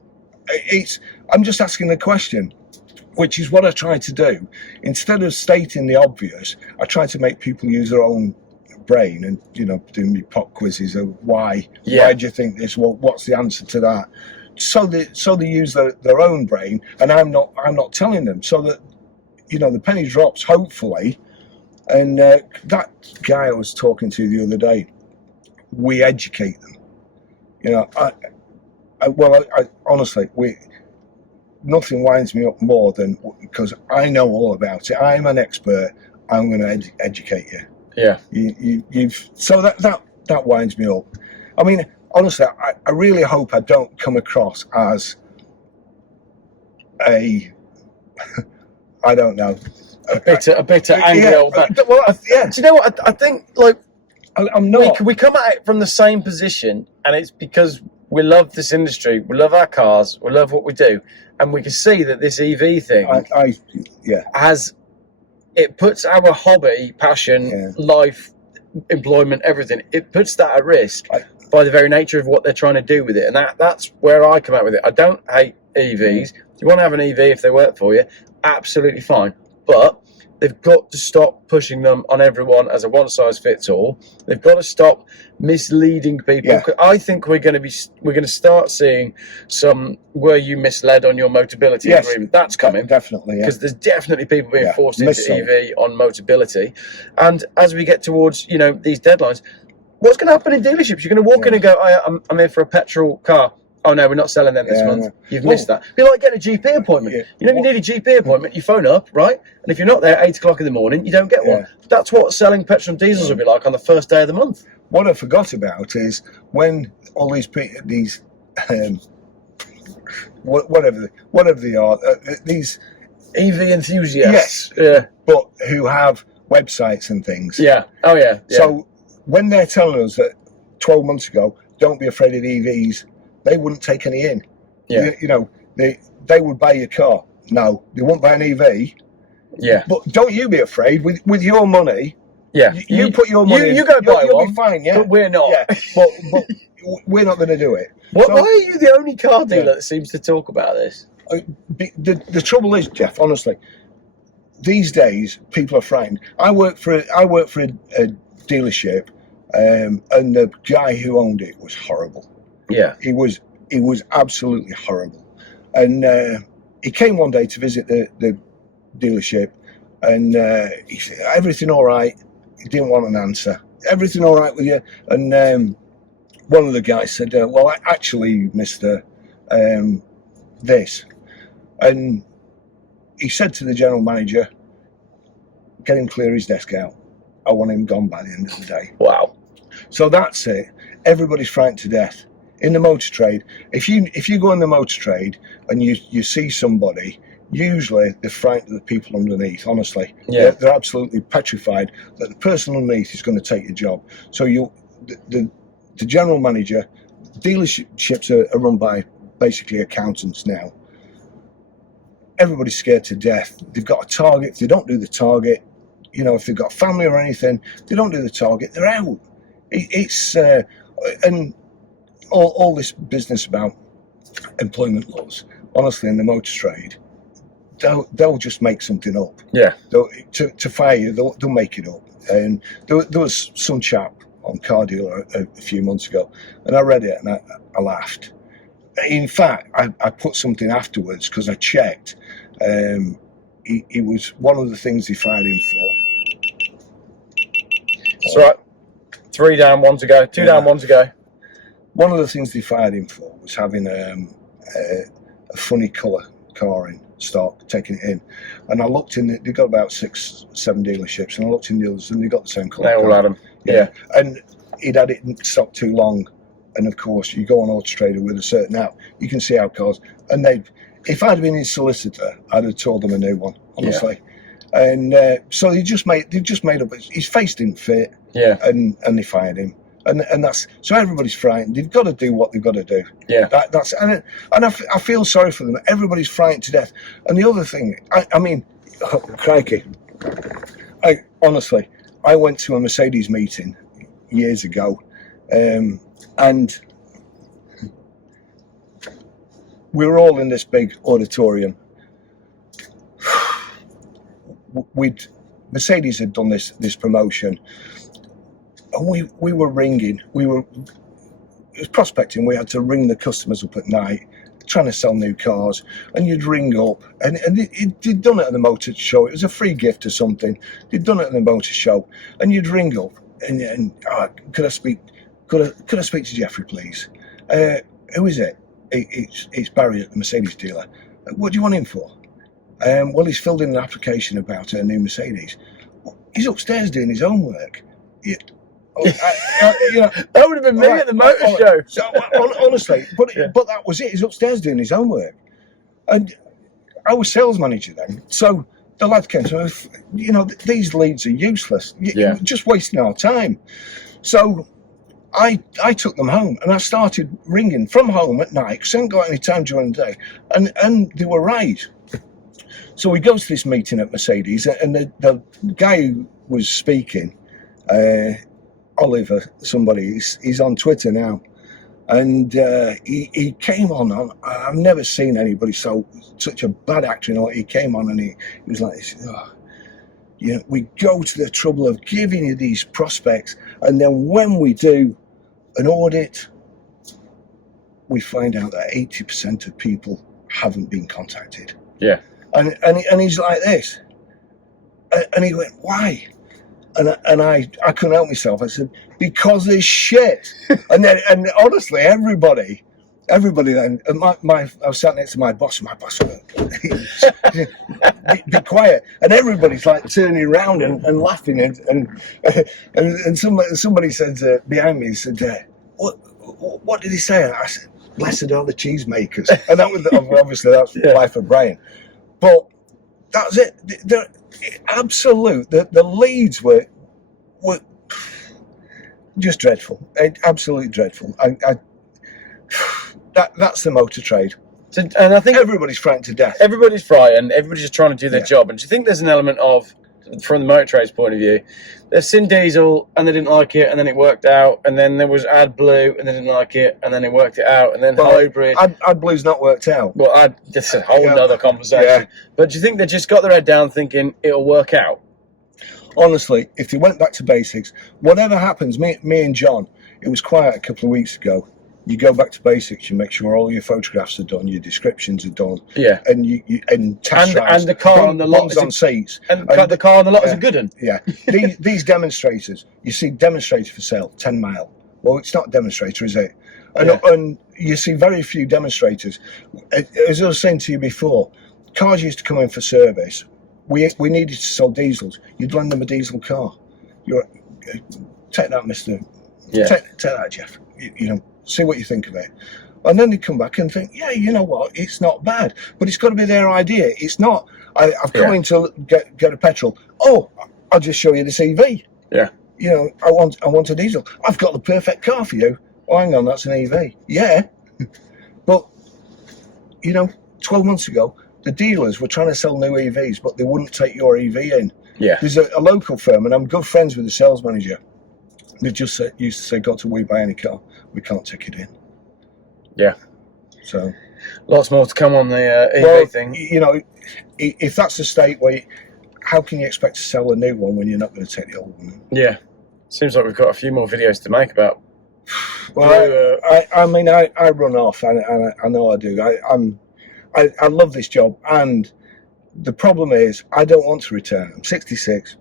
I'm just asking the question, which is what I try to do. Instead of stating the obvious, I try to make people use their own brain and, you know, do me pop quizzes of why do you think this? Well, what's the answer to that? So they use their own brain, and I'm not telling them, so that, you know, the penny drops, hopefully. And that guy I was talking to the other day, we educate them. You know, I honestly, nothing winds me up more than, because I know all about it. I'm an expert. I'm going to educate you. Yeah. You've so that winds me up. I mean, honestly, I really hope I don't come across as a I don't know, a bitter, angry old man. Well, yeah. Do you know what? I think, like, I'm not. We come at it from the same position, and it's because we love this industry, we love our cars, we love what we do, and we can see that this EV thing it puts our hobby, passion, life, employment, everything, it puts that at risk by the very nature of what they're trying to do with it. And that's where I come out with it. I don't hate EVs. If you want to have an EV, if they work for you, absolutely fine. But they've got to stop pushing them on everyone as a one-size-fits-all. They've got to stop misleading people. Yeah. I think we're going to start seeing some, were you misled on your Motability agreement? That's coming. Definitely, because there's definitely people being forced into Missold. EV on Motability. And as we get towards, you know, these deadlines, what's going to happen in dealerships? You're going to walk in and go, I'm in for a petrol car. Oh no, we're not selling them this month. You've missed that. It'd be like getting a GP appointment. You know, if you need a GP appointment, you phone up, right? And if you're not there at 8 o'clock in the morning, you don't get one. That's what selling petrol and diesels will be like on the first day of the month. What I forgot about is when all these whatever they are, these EV enthusiasts. But who have websites and things. Oh. So when they're telling us that 12 months ago, don't be afraid of EVs, they wouldn't take any in. You know, they would buy your car. No, they won't buy an EV. But don't you be afraid with your money. You put your money in. You go buy one. You'll be fine, But we're not. But we're not going to do it. Why are you the only car dealer that seems to talk about this? The trouble is, Jeff, honestly, these days people are frightened. I work for a dealership, and the guy who owned it was horrible. He was absolutely horrible. And he came one day to visit the dealership, and he said, everything all right? He didn't want an answer. Everything all right with you? And one of the guys said, well, actually, mister, this. And he said to the general manager, get him clear his desk out. I want him gone by the end of the day. Wow. So that's it. Everybody's frightened to death. In the motor trade, if you go in the motor trade and you see somebody, usually they're frightened of the people underneath. Honestly, they're absolutely petrified that the person underneath is going to take your job. So the general manager, dealerships are run by basically accountants now. Everybody's scared to death. They've got a target. If they don't do the target, you know, if they've got family or anything, they don't do the target, they're out. It's and all this business about employment laws, honestly, in the motor trade, they'll just make something up. To fire you, they'll make it up. And there was some chap on Car Dealer a few months ago, and I read it and I laughed. In fact, I put something afterwards because I checked. He was one of the things they fired him for. That's right. 3 down, 1 to go. 2 down, 1 to go. One of the things they fired him for was having a funny colour car in stock, taking it in. And I looked in, they've got about 6, 7 dealerships, and I looked in the others, and they got the same colour. They all had them. And he'd had it in stock too long. And of course, you go on autotrader with a certain app, you can see how cars. And if I'd been his solicitor, I'd have told them a new one, honestly. And so they just made up. His face didn't fit, Yeah. and they fired him. And that's so everybody's frightened. They've got to do what they've got to do. Yeah. That's and I feel sorry for them. Everybody's frightened to death. And the other thing, I mean, oh, crikey, honestly, I went to a Mercedes meeting years ago, and we were all in this big auditorium. Mercedes had done this promotion. And we were ringing, it was prospecting. We had to ring the customers up at night, trying to sell new cars. And you'd ring up, and they'd done it at the motor show. It was a free gift or something. They'd done it at the motor show, and you'd ring up, and could I speak to Jeffrey, please? Who is it? It's Barry at the Mercedes dealer. What do you want him for? Well, he's filled in an application about a new Mercedes. He's upstairs doing his homework. That would have been me at the motor show. So, honestly, but that was it. He's upstairs doing his homework, and I was sales manager then. So the lad came to me, these leads are useless. You're just wasting our time. So I took them home, and I started ringing from home at night because I hadn't got any time during the day, and they were right. So we go to this meeting at Mercedes, and the guy who was speaking, Oliver, somebody, he's on Twitter now, and he came on. I've never seen anybody such a bad actor. He came on and he was like, we go to the trouble of giving you these prospects, and then when we do an audit, we find out that 80% of people haven't been contacted. Yeah. And he's like this, and he went, why? And I couldn't help myself. I said, because there's shit. and honestly, everybody then, I was sat next to my boss, and my boss went, be quiet. And everybody's like turning around and laughing. And somebody said behind me, said, what did he say? I said, blessed are the cheesemakers. And that was, obviously, that's the life of Brian. But that's it. They're absolute. The leads were just dreadful. Absolutely dreadful. That's the motor trade. So, and I think everybody's frightened to death. Everybody's frightened. Everybody's just trying to do their job. And do you think there's an element of, from the motor trade's point of view, they've seen diesel and they didn't like it, and then it worked out, and then there was AdBlue and they didn't like it, and then it worked it out, and then hybrid. AdBlue's not worked out. Well, that's a whole other conversation. Yeah. But do you think they just got their head down thinking it'll work out? Honestly, if they went back to basics, whatever happens, me and John, it was quiet a couple of weeks ago. You go back to basics. You make sure all your photographs are done, your descriptions are done, and test drives, and the car on the lot is on seats, and the car on the lot is a good one. Yeah, these demonstrators. You see, demonstrator for sale, 10 mile. Well, it's not a demonstrator, is it? And you see very few demonstrators. As I was saying to you before, cars used to come in for service. We needed to sell diesels. You'd lend them a diesel car. Take that, Mister. Yeah. Take that, Jeff. See what you think of it. And then they come back and think, yeah, you know what, it's not bad. But it's got to be their idea. It's not, I've come in to get a petrol. Oh, I'll just show you this EV. Yeah. I want a diesel. I've got the perfect car for you. Oh, hang on, that's an EV. Yeah. But, 12 months ago, the dealers were trying to sell new EVs, but they wouldn't take your EV in. Yeah. There's a local firm, and I'm good friends with the sales manager. They just used to say, "Got to we buy any car? We can't take it in." Yeah. So, lots more to come on the EV thing. If that's the state where, how can you expect to sell a new one when you're not going to take the old one in? Yeah. Seems like we've got a few more videos to make about. Well, I run off, and I know I do. I love this job, and the problem is I don't want to retire. I'm 66.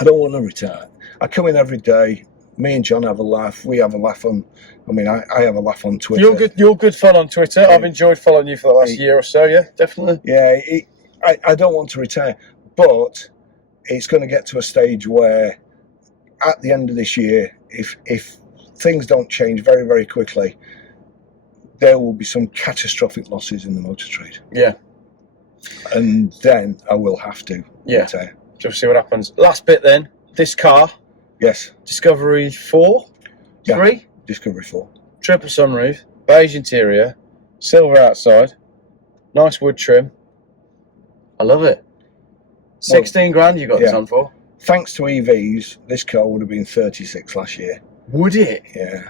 I don't want to retire. I come in every day. Me and John have a laugh. We have a laugh on. I have a laugh on Twitter. You're good fun on Twitter. I've enjoyed following you for the last year or so. Yeah, definitely. Yeah, I don't want to retire, but it's going to get to a stage where, at the end of this year, if things don't change very, very quickly, there will be some catastrophic losses in the motor trade. Yeah. And then I will have to Yeah. tyre. Just see what happens. Last bit then. This car, Yes. Discovery 4, Yeah. 3, Discovery 4. triple sunroof, beige interior, silver outside, nice wood trim. I love it. 16 grand you got this on for? Thanks to EVs, this car would have been 36 last year. Would it? Yeah.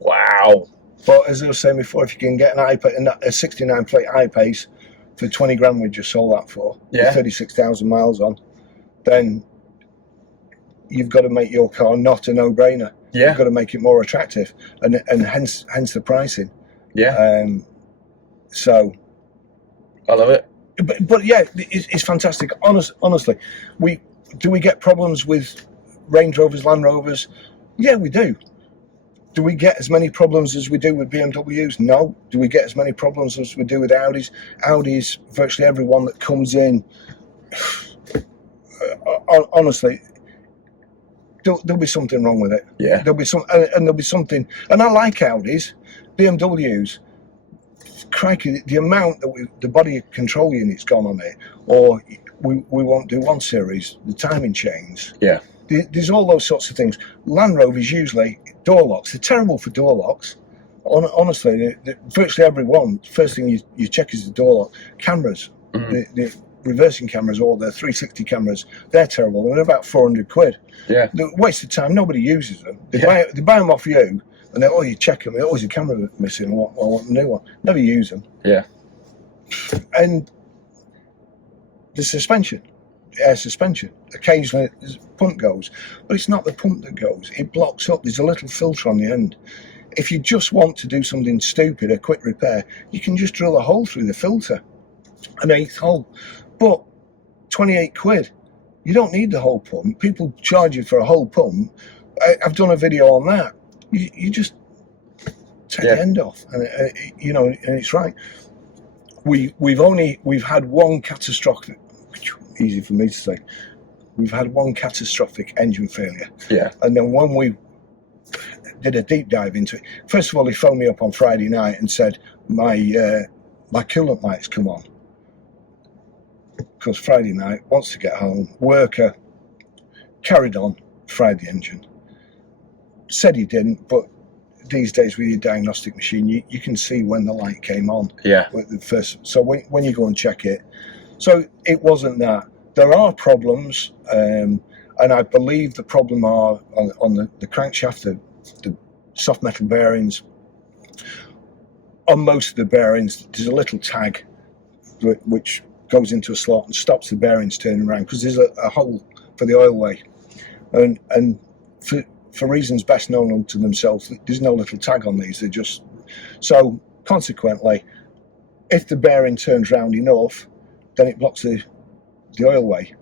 Wow. But as I was saying before, if you can get a 69 plate I-Pace for 20 grand, we just sold that for, with 36,000 miles on, then you've got to make your car not a no-brainer. Yeah. You've got to make it more attractive, and hence the pricing. Yeah. So I love it. But yeah, it's fantastic. Honestly, we get problems with Range Rovers, Land Rovers? Yeah, we do. Do we get as many problems as we do with BMWs? No. Do we get as many problems as we do with Audis? Audis, virtually everyone that comes in, honestly, there'll be something wrong with it. Yeah. There'll be something, and I like Audis, BMWs. Crikey, the amount that the body control unit's gone on it, or we won't do 1 Series, the timing chains. Yeah. There's all those sorts of things. Land Rovers usually door locks. They're terrible for door locks. Honestly, virtually everyone, first thing you check is the door lock. Cameras, the reversing cameras or the 360 cameras, they're terrible. They're about 400 quid. Yeah. They're a waste of time. Nobody uses them. They buy them off you, and then you check them. There's a camera missing. I want a new one. Never use them. Yeah. And the suspension, air suspension. Occasionally, the pump goes, but it's not the pump that goes. It blocks up. There's a little filter on the end. If you just want to do something stupid, a quick repair, you can just drill a hole through the filter, an 1/8 hole. But 28 quid, you don't need the whole pump. People charge you for a whole pump. I've done a video on that. You just take the end off, and and it's right. We've had one catastrophic. Easy for me to say. We've had one catastrophic engine failure. Yeah. And then when we did a deep dive into it, first of all, he phoned me up on Friday night and said my coolant light's come on. Because Friday night, wants to get home, worker carried on, fried the engine. Said he didn't, but these days with your diagnostic machine, you can see when the light came on. Yeah. With the first, so when you go and check it, so it wasn't that. There are problems, and I believe the problem are on the crankshaft, the soft metal bearings. On most of the bearings, there's a little tag which goes into a slot and stops the bearings turning around because there's a hole for the oil way, and for reasons best known unto themselves, there's no little tag on these. They're just so. Consequently, if the bearing turns round enough, then it blocks the oil way,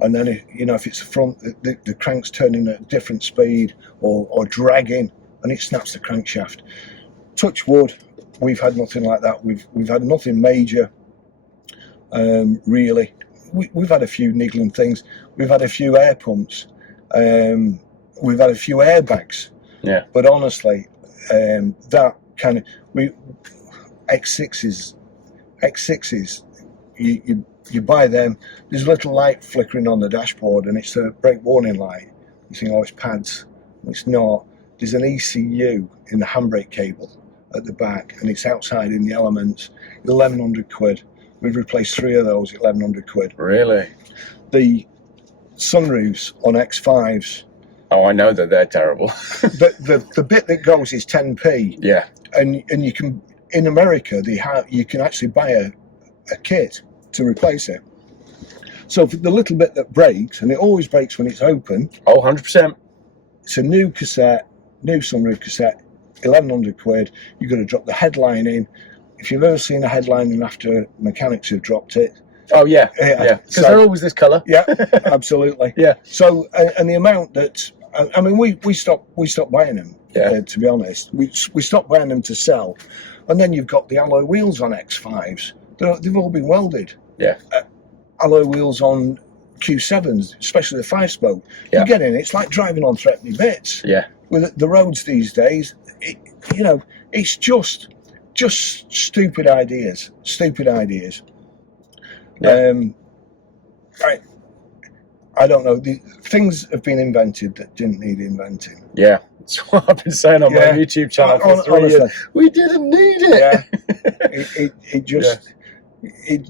and then if it's the front, the crank's turning at a different speed or dragging, and it snaps the crankshaft. Touch wood, we've had nothing like that. We've had nothing major. Really, we've had a few niggling things. We've had a few air pumps. We've had a few airbags. Yeah. But honestly, that kind of X6s, you buy them. There's a little light flickering on the dashboard, and it's a brake warning light. You think, it's pads. It's not. There's an ECU in the handbrake cable at the back, and it's outside in the elements. 1,100 quid. We've replaced 3 of those. 1,100 quid. Really? The sunroofs on X5s. Oh, I know that they're terrible. the bit that goes is 10p. Yeah. And you can, in America, you can actually buy a kit to replace it. So for the little bit that breaks, and it always breaks when it's open. Oh, 100%. It's a new cassette, new sunroof cassette, 1,100 quid. You've got to drop the headline in. If you've ever seen a headline in after mechanics have dropped it. Oh, yeah. Because they're always this colour. Yeah, absolutely. Yeah. So, and the amount that, I mean, we stopped buying them, to be honest. We stopped buying them to sell. And then you've got the alloy wheels on X5s. They've all been welded. Yeah. Alloy wheels on Q7s, especially the 5-spoke. Yeah. You get in, it's like driving on threatening bits. Yeah. With the roads these days, it's just stupid ideas. Stupid ideas. Yeah. Right. I don't know. Things have been invented that didn't need inventing. Yeah, that's what I've been saying on my YouTube channel for 3 years. We didn't need it. Yeah,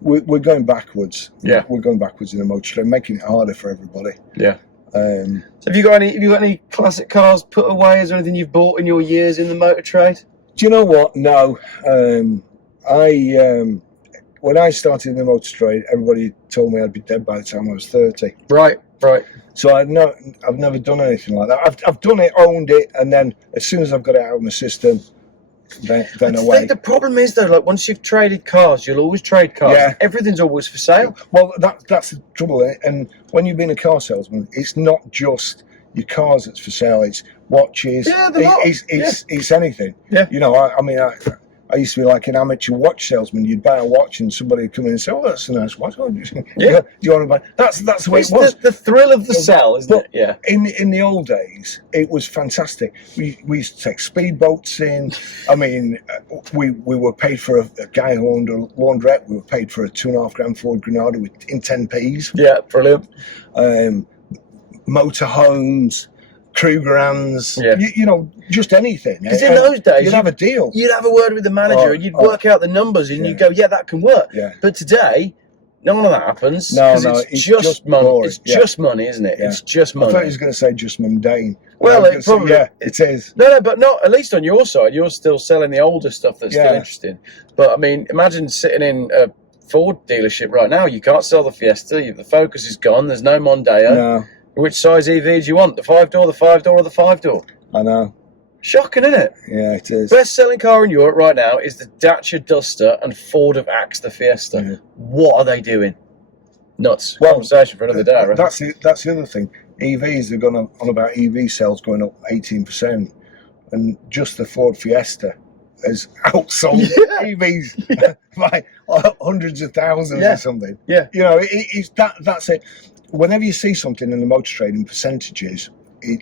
we're going backwards. Yeah, we're going backwards in the motor trade, making it harder for everybody. Yeah. So have you got any classic cars put away? Is there anything you've bought in your years in the motor trade? Do you know what? No. When I started in the motor trade, everybody told me I'd be dead by the time I was 30. Right. So I've never done anything like that. I've done it, owned it, and then as soon as I've got it out of my system, then away. I think the problem is though, like once you've traded cars, you'll always trade cars. Yeah. Everything's always for sale. Well, that's the trouble. And when you've been a car salesman, it's not just your cars that's for sale. It's watches. Yeah, it's anything. Yeah. You know, I used to be like an amateur watch salesman. You'd buy a watch and somebody would come in and say, "Oh, that's a nice watch. Yeah. Do you want to buy?" That's the way it was. The thrill of the sell, isn't it? Yeah. In the old days, it was fantastic. We used to take speedboats in. I mean, we were paid for a guy who owned a laundrette. We were paid for a 2.5 grand Ford Granada in 10p's. Yeah, brilliant. Motorhomes. Krugerrands, you know, just anything. Because in those days, you'd have a deal. You'd have a word with the manager, and you'd work out the numbers, and you'd go, "Yeah, that can work." Yeah. But today, none of that happens. No, it's just money. Boring. It's just money, isn't it? Yeah. It's just money. I thought he was going to say just mundane. Well, it probably, it is. No, but not at least on your side. You're still selling the older stuff that's still interesting. But I mean, imagine sitting in a Ford dealership right now. You can't sell the Fiesta. The Focus is gone. There's no Mondeo. No. Which size EV do you want? The 5-door, the 5-door, or the 5-door? I know. Shocking, isn't it? Yeah, it is. Best-selling car in Europe right now is the Dacia Duster, and Ford have axed the Fiesta. Yeah. What are they doing? Nuts. Well, conversation for another day, right? That's the other thing. EVs are going on about EV sales going up 18%, and just the Ford Fiesta has outsold EVs by hundreds of thousands or something. Yeah. You know, that's it. Whenever you see something in the motor trade in percentages, they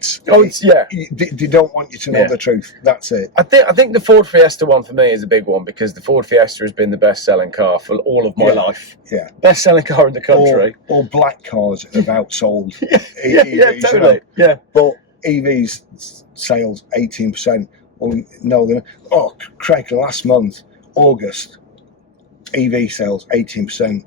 don't want you to know the truth. That's it. I think the Ford Fiesta one for me is a big one, because the Ford Fiesta has been the best-selling car for all of my life. Yeah, best-selling car in the country. All black cars have outsold EVs. Totally. You know? Yeah, but EVs sales 18%. Well, no, they're not. Oh, Craig, last month, August, EV sales 18%.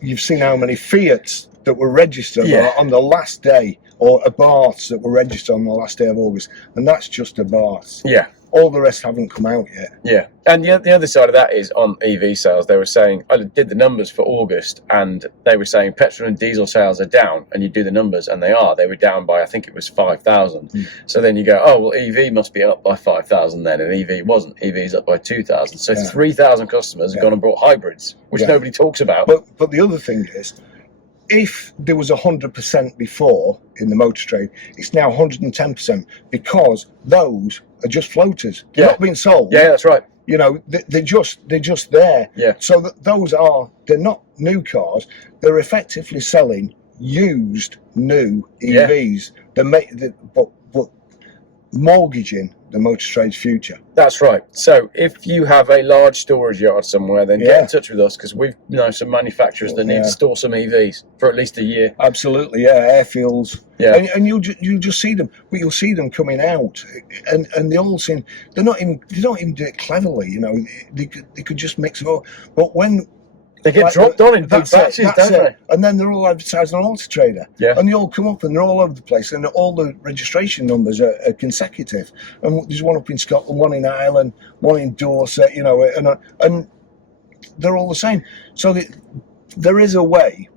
You've seen how many Fiats that were registered on the last day, or Abarths that were registered on the last day of August, and that's just Abarths. Yeah. All the rest haven't come out yet. Yeah. And the other side of that is on EV sales, they were saying, I did the numbers for August, and they were saying petrol and diesel sales are down, and you do the numbers, and they were down by, I think it was 5,000. So then you go, oh, well, EV must be up by 5,000 then, and EV wasn't. EV's up by 2,000. So 3,000 customers have gone and bought hybrids, which nobody talks about. But the other thing is, if there was 100% before in the motor trade, it's now 110%, because those are just floaters. They're not being sold. Yeah, that's right. You know, they're just there. Yeah. So they're not new cars. They're effectively selling used new EVs. But mortgaging the motor trade's future. That's right. So if you have a large storage yard somewhere, then get in touch with us, because we know some manufacturers that need to store some EVs for at least a year. Absolutely, airfields. Yeah, and you'll just see them, but you'll see them coming out, and they all seem they don't even do it cleverly. You know, they could just mix them up. But when they get dropped on in big batches, don't they? And then they're all advertised on autotrader. Yeah. And they all come up and they're all over the place, and all the registration numbers are consecutive. And there's one up in Scotland, one in Ireland, one in Dorset, you know, and they're all the same. So there is a way.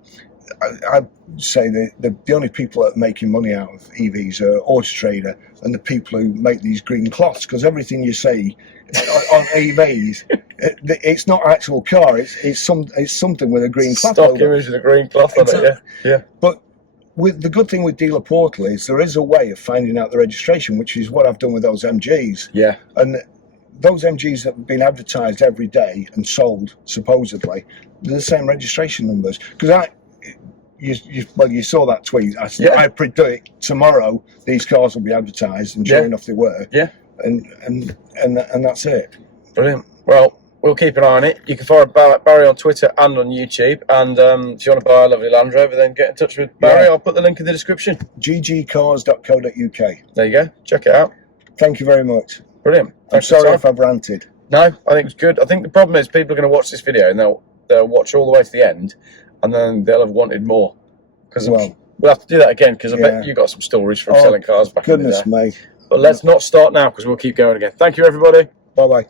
I'd say the only people that are making money out of EVs are autotrader and the people who make these green cloths, because everything you see on EVs, it's not actual car. It's something with a green cloth. Stock image with a green cloth on it. Yeah. But with the good thing with Dealer Portal is there is a way of finding out the registration, which is what I've done with those MGs. Yeah. And those MGs that have been advertised every day and sold supposedly, they're the same registration numbers. Because you saw that tweet. I predict tomorrow these cars will be advertised, and sure enough they were. Yeah. And that's it. Brilliant. Well, we'll keep an eye on it. You can follow Barry on Twitter and on YouTube. And if you want to buy a lovely Land Rover, then get in touch with Barry. Yeah. I'll put the link in the description. ggcars.co.uk. There you go. Check it out. Thank you very much. Brilliant. I'm Thanks for sorry your if I've ranted. No, I think it was good. I think the problem is people are going to watch this video and they'll watch all the way to the end, and then they'll have wanted more. Because we'll have to do that again, because I bet you got some stories from selling cars back in the day. Goodness me. But let's not start now, because we'll keep going again. Thank you, everybody. Bye-bye.